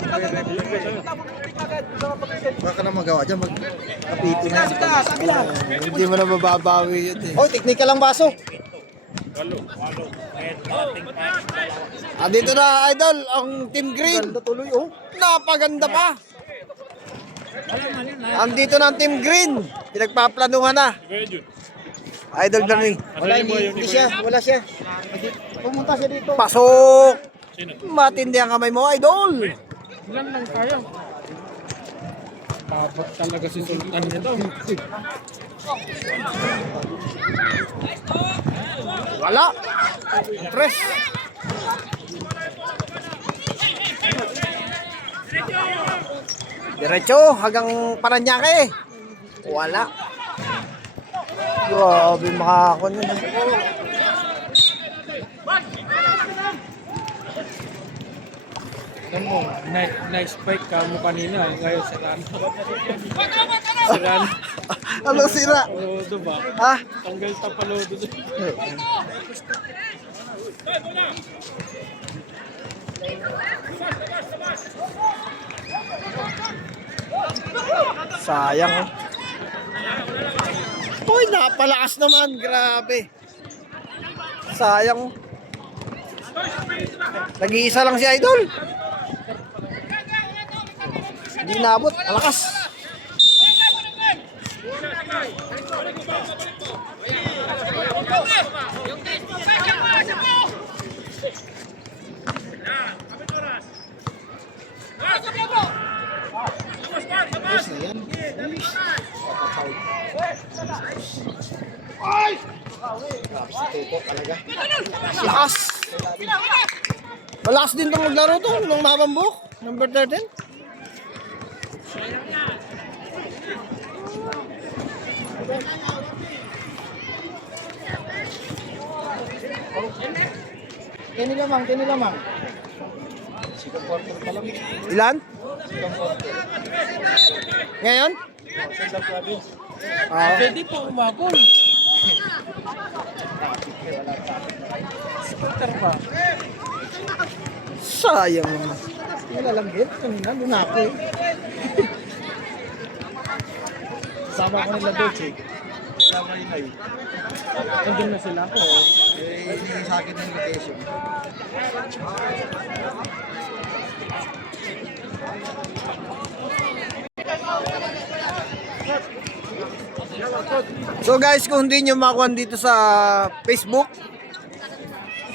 na magawa dyan, magkapito na yan. Hindi mo na mababawi yun eh. Oh, technical ang baso. Dito na, Idol, ang Team Green. Ganda tuloy, oh. Napaganda pa. Andito na ang Team Green. Pinagpaplanuhan na. Kuya Jun. Idol Bernie. Wala, hindi siya. Wala siya. Pumunta siya dito. Pasok! Sino? Matindi ang kamay mo, Idol. Ilan lang tayo? Tapos talaga si Sultan nito. Wala. Tres. Diretso hanggang Paranaque. Wala. Grabe makakon yun. Alam mo, na-spike ka mo kanina. Ngayon sa rano. Sa rano. Ano sira? Palodo ba? Ha? Tanggal ta palodo. Sayang oh. Uy, napalakas naman. Grabe. Sayang oh. Nag-iisa lang si Idol. Hindi nabot. Malakas. Ayos na yan. Lakas! Malakas din itong maglaro to, nung mabambok. Number 13. Kini lamang. Ilan? Ngayon? Pwede po umabol. Scooter pa. Sayang naman. Nilalanggit. Kanina, doon ako eh. Sama ko nila doon, Chick. Sama yun ay. Nandun na sila po. Hindi sa akin ng location. So guys, kung hindi nyo makuha dito sa Facebook,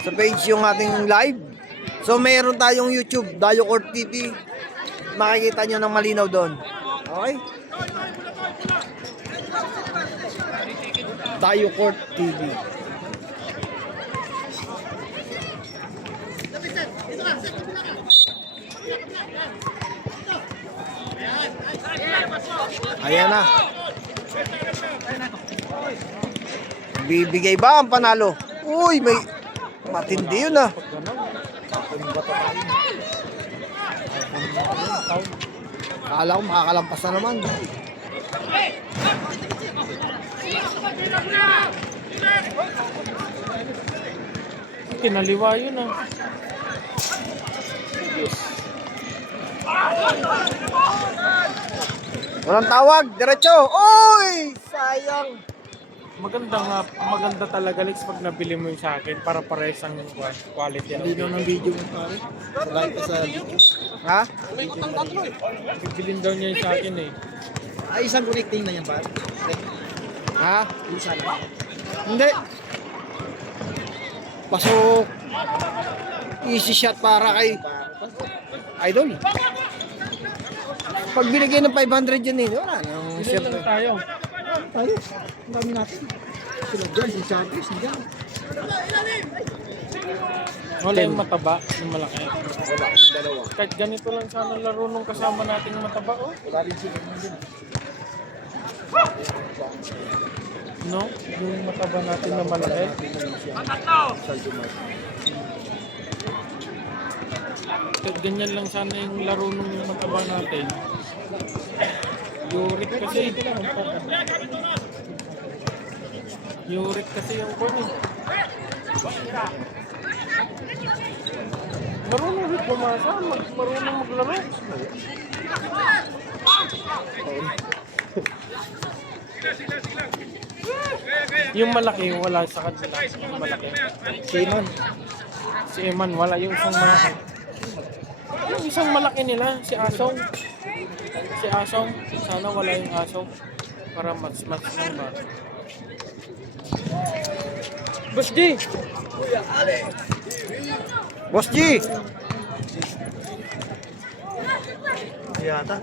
sa page yung ating live, so mayroon tayong YouTube, Dayo Court TV. Makikita nyo ng malinaw doon. Okay? Dayo Court TV. Ayan na. Bibigay ba ang panalo? Uy, may matindi yun ah. Akala ko makakalampas na naman. Kinaliwa yun ah. Walang tawag, diretso. Uy, sayang. Maganda talaga Lex pag nabili mo yung sa akin para pares ang quality. Hindi daw ng video mo pare. Like ka sa video. Ha? Bibilin daw niya yung sa akin eh. Ay, isang connecting na yan pare. Ha? Isa na. Hindi. Pasok. Easy shot para kay Idol. Pag binigyan ng 500 yun eh, wala nang Bili siyempre. lang tayo. Tayo. Ang dami natin. Sila dyan, si Chavez, dyan. Wala yung mataba, yung malaki. Kahit ganito lang sana laro nung kasama nating mataba oh. Wala rin sila dyan. No? Yung mataba natin na malaki. Kahit ganyan lang sana yung laro nung mataba natin. Yurik kasi. Yurik kasi yung kon eh. Marunong rin pumasa, marunong maglaro. Yung malaki, wala sa kanila. Yung malaki. Si Eman, wala yung isang malaki. Yung isang malaki nila, si Asong. Si Asong, sana wala yung Asong. Para match lang ba. Boss G! Boss G! Yata.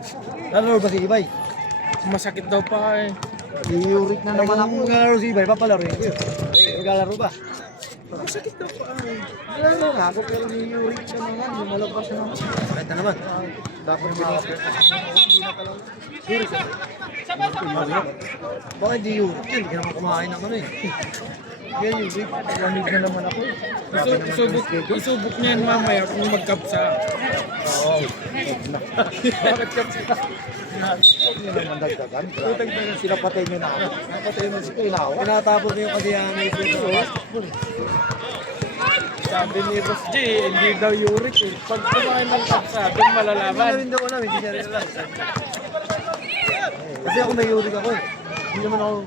Lalo ba si Ibay? Masakit daw pa eh. Yurik na naman ako. Maglalaro si Ibay, papalaro yun. Maglalaro ba? Masakit daw pa eh. Lalo nga ako, pero ni Yurik ka naman. Lumalabas na naman. Bakit na naman? Dapat binigay. Yurik ka. Bakit di Yurik? Hindi ka naman kumain ng ano eh. Yan Yurik. Lamig na naman ako. Isubok niya yan mamaya kung magkapsa. Oo. Bakit ka sila? Huwag nyo naman dagdagan. Dagdagan sila patay nyo na ako. Napatay mo si Kuya ako. Tinatapos nyo kasi ang isuso. Sabi ni Boss G, hindi daw Yurik eh. Pag kumain ng kapsa, doon malalaman. Hindi na rin daw alam, hindi niya rin alam. Kasi ako may Yurik ako eh. Hindi naman ako...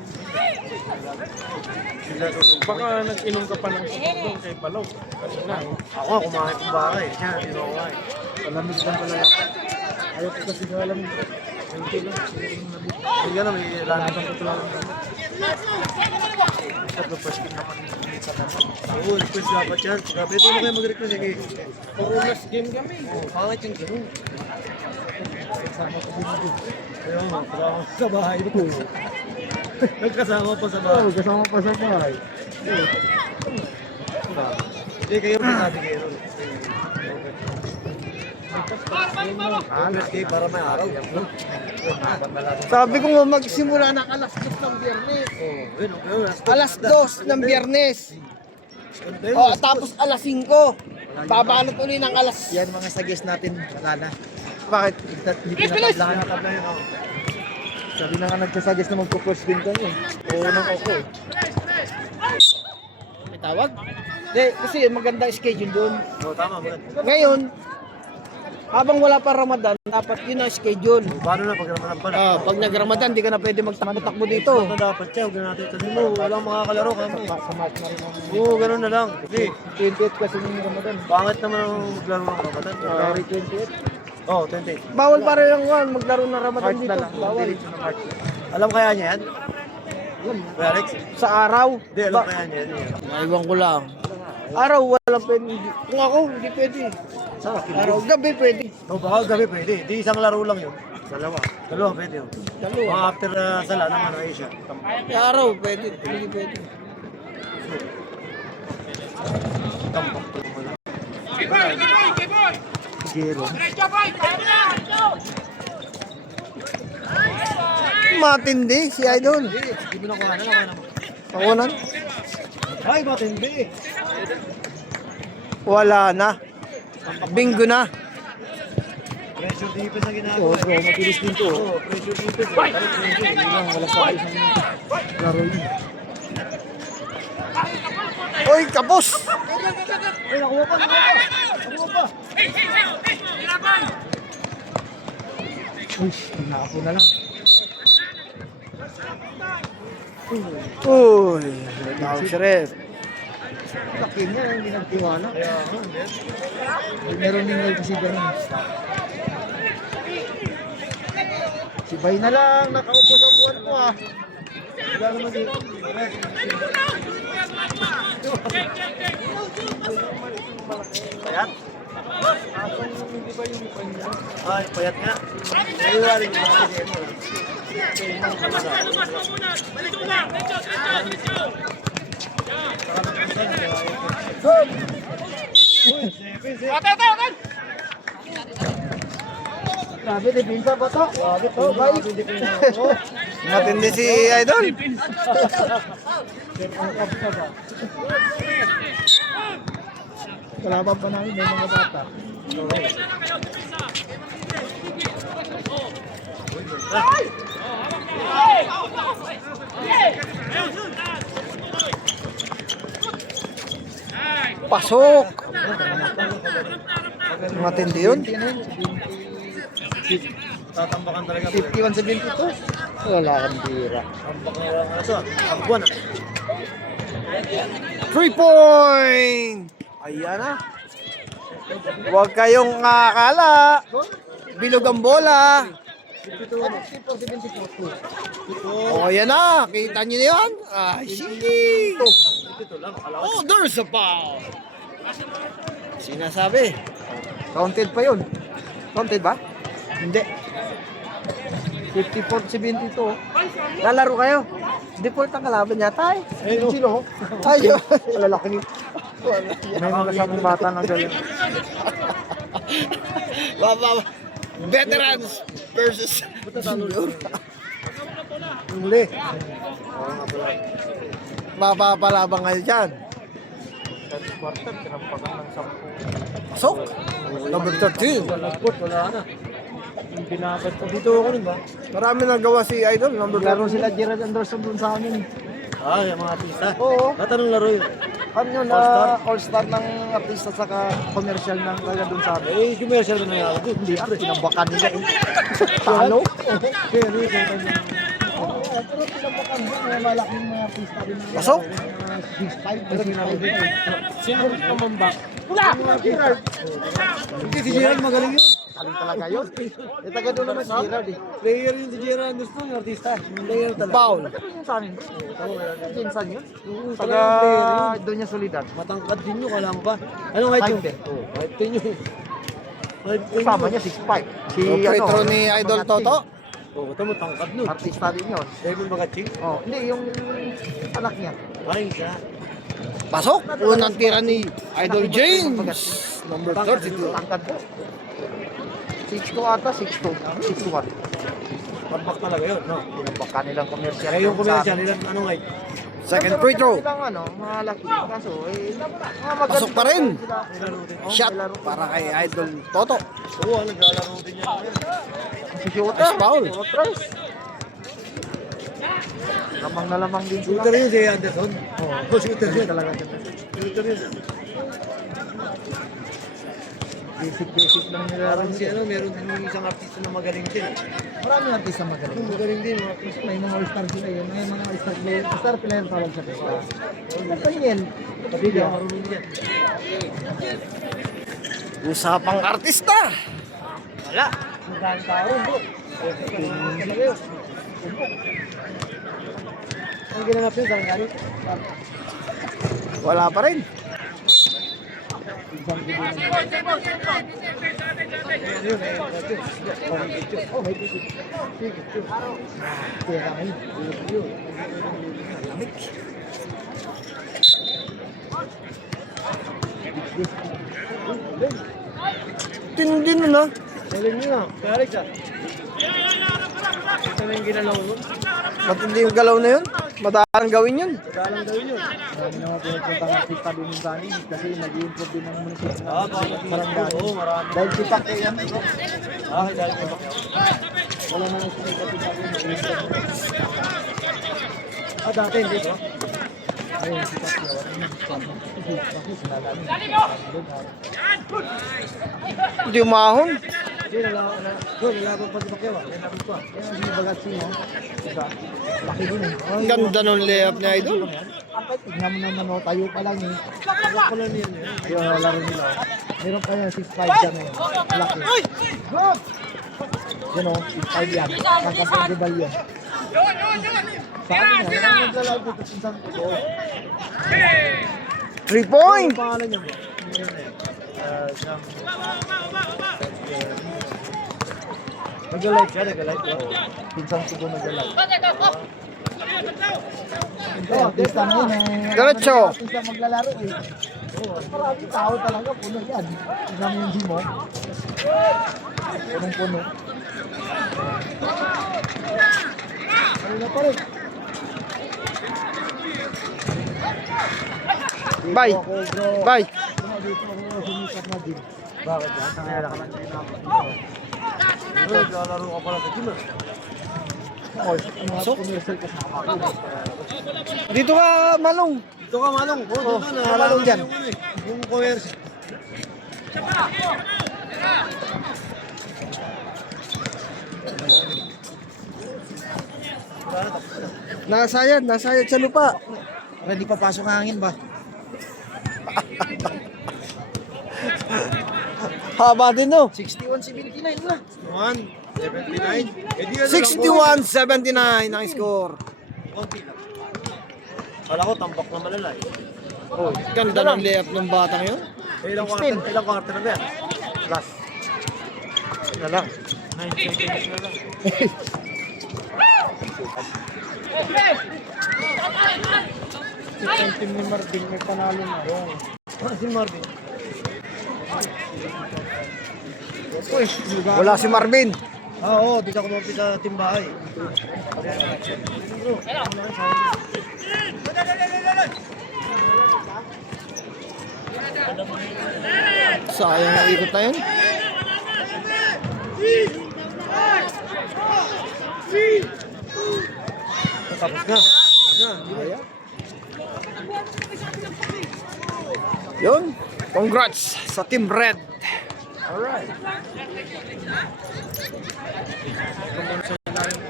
Baka nag-inom ka pa ng sakit doon kay Balog. Kasi na. Ako, kumain kong bakay. Siya, hindi na ako kumain. Malamig lang pala yan. Ayaw ko kasi na alam. Hindi lang. Hindi ka na, may lamig ang patulang. Pag-request ko naman sa naman. Oo, request dapat yan. Grabe, ito mo kayo mag-request. Sige. Parulas game kami. Pangit yung gano'n. Kasama ko din ako. Ayun, kasama ko sa bahay ko. Nagkasama pa sa bahay. Oo, kasama pa sa bahay. Hindi, kayo rin sabi kayo. Alas kayo para may araw. Sabi ko nga magsimula ng alas 2 ng biyernes. Alas 2 ng biyernes. O, tapos alas 5. Babalot uli ng alas. Yan mga sagis natin, wala na. Bakit? Hindi pinatablahan na yun. Sabi na nga nagsasagis na magpo-first din kami. Oo nang ako eh. May tawag? Hindi, kasi maganda schedule doon. Oo, tama mo. Ngayon, habang wala pa Ramadan, dapat yun ang schedule. Paano na pag Ramadan pa na? Pag nag-Ramadan, di ka na pwede magtakbo-takbo dito. Ito dapat siya, huwag na natin. Kasi mo, walang makakalaro kami. Oo, ganun na lang. Kasi, 28 kasi ng Ramadan. pangit naman ang maglaro ng Ramadan. February 28. Oo, 28. Bawal pa rin lang maglaro ng Ramadan dito. Bawal. Alam kaya niya yan? Kuya Alex? Sa araw. Hindi, alam kaya niya yan. Maiwan ko lang. Araw, walang pwede. Kung ako, hindi pwede. Araw, gabi pwede. O baka gabi pwede. Di isang laro lang yun. Dalawa pwede yun. Dalawa. Mga after sala naman ng Asia. Araw, pwede. Hindi pwede. Zero. Matindi si Idol. Hindi mo na kuha na. Pakunan? Ay, matindi. Wala na. Bingo na. Pressure defense ang ginagawa. Oo, bro, matilis din to. Oo, pressure defense. Wala sa laro yun. Oy, kapos! Ay, nakuha pa. Uy, tinako na lang. Uy, tawag si Ref. Laki niya, hindi nagtiwala. Meron din ngayon kasi ganun. Si Bay na lang, nakaupo sa buwan ko ah. Wala naman dito. Payat? Ay, payat nga. Ayun, Grabe, depensa ba to? Grabe to, bay. Matindi si Idol. Kalaban pa namin, may mga bata. Pasok. Matindi yun. Tatambakan talaga. 51-72. Wala kang bira. Ang buwan ah. 3 point! Ayan na. Huwag kayong akala. Bilog ang bola. Oh, ayan na. Kita nyo na yun? Ay, sige. Oh, there's a foul. Sinasabi. Counted pa yun. Counted ba? Hindi. 54-72. Lalaro kayo. Default ang kalaban yata eh. Sino? Ayun. Malalaki nito. May mga kasamang bata na galing. Veterans versus junior. Huli. Mapapalabang kayo dyan. Pasok. Number 13. Wala na. Binakat ko. Dito ako rin ba? Marami nagawa si Idol. Number Laro 13. sila Gerard Anderson dun sa amin. Ah, yung mga artista. Oo. Anong laro yun? Ano yun na all-star ng artista saka commercial ng taga dun sa amin. Eh, commercial na nangyari doon. Hindi, pinambakan nila eh. Talo? Kaya ano yung pero pinabakan doon, may malaking mga artista din. Pasok? 6'5". Sino tumamba? Hindi, si Gerard magaling yun. Taling talaga yun. Eh, taga doon naman si Gerard eh. Player yun si Gerard Anderson, yung artista. Player talaga. Foul. Yun sa amin bro. Pinsan yun. Taga doon niya solidad. Matangkad din yun, kala mo ba? Anong height yun? Oo, height din yun. Kasama niya 6'5". Si Oh, ano, ni Idol Toto? Oo, ito mo tangkad nun. Artista din yun. Devil Magaching. Oh, hindi, yung anak niya. Ay, siya. Pasok. Unang tira ni Idol James. Number 32. Tangkad po. 6'2 ata, 6'2. 6'1. Pambak talaga yun, no? Baka nilang commercial. Kaya yung commercial nila, ano nga eh. Second free throw. Silang ano, malaki. Kaso, mga magaling Pasok pa rin. sila. Shot para kay Idol Toto. Oo, naglalaro din yan. Shoot Nice foul. Lamang na lamang din sila. Shooter yun si Anderson. Oo, shooter yun. Talaga. Shooter yun. Basic lang nila. Parang si ano, meron din isang artista na magaling din. Maraming artista magaling. Magaling din. May mga all-star sila yun. May mga star player tawag sa pista. Ganyan. Pabili, marunong yan. Usapang artista. Wala. Magandang tao rin bro. Ang ginanap yun, sarang galing. Wala pa rin. Oh, may ticket. Ticket yun. Kaya kami. Tindi nun ah. Galing nyo na. Kaya siya. Ito na yung ginalaw mo. Matindi yung galaw na yun. Madalang gawin yun. Galang gawin yun. Marami naman pinupunta ng artista din yung ganin kasi nag-i-improve din ng munisipyo. Marami. Oo, marami. Dahil si Pacquiao yan. Okay, dahil kay Pacquiao. Wala na lang sila kasi sabi nag-i-improve. Dati hindi ba? Ayun, si Pacquiao. Bakit sinalamin? Hindi umahon. Hindi, nalaban pa si Pacquiao. Nalaban pa. Yan ang sinabagat siya. Isa. Laki din eh. Ang ganda nung layup ni Idol. Tignan mo naman o, tayo pa lang eh. Wala ko lang yan. Ayun, laro nila. Meron pa yan, 6'5 dyan eh. Laki. Yan o, 6'5 yan. Pagkapagdibal yan. Saan yan? Yan ang naglalaro dito sa isang ito. 3 point. Ang pangalan niya ba? Nag-live siya, nag-live siya. Pinsang tubo naglalaro. Ito, artista mo yun eh. Diretso. Artista maglalaro eh. Maraming tao talaga, puno yan. Tignan mo yung gym mo. Punong-puno. Ano na pa rin? Bye. Ako bro. Bye. Dito ako sumikat na gym. Bakit yan? Kaya ka lang din ako. Naglalaro ka pala sa gym ah. Ako, mga commercial kasama ko. Dito ka, Malong. Ito ka, Manong. Oo, doon na. Manong dyan. Yung commercial. Nasayad sa lupa. Ready pa pasok ang hangin ba? Haba din no. 61-79 na. 179. Eh, di ano lang, 61-79 ang score. konti lang. Kala ko, tambak na malalay. Oh, ganda ng layup ng batang yun. Ilang quarter na ba yan? Plus. Na lang. 9 seconds na lang. Yung team ni Marvin may panalo na. Si Marvin. Wala si Marvin. Oo, di ka kumapit sa timbahay. Sayang ang ikot na yun. Tapos na. Yun. Congrats sa Team Red. Alright.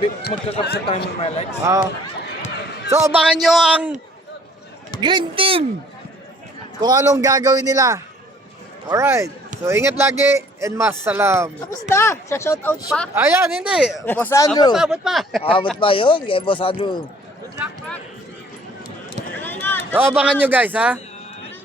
Magkakapsa tayo ng highlights. So, abangan nyo ang Green Team. Kung anong gagawin nila. Alright. So, ingat lagi and mas salam. Tapos na! Shout out pa! Ayan, hindi. Boss Andrew. Abot pa! Abot pa yun kay Boss Andrew. So, abangan nyo guys ha.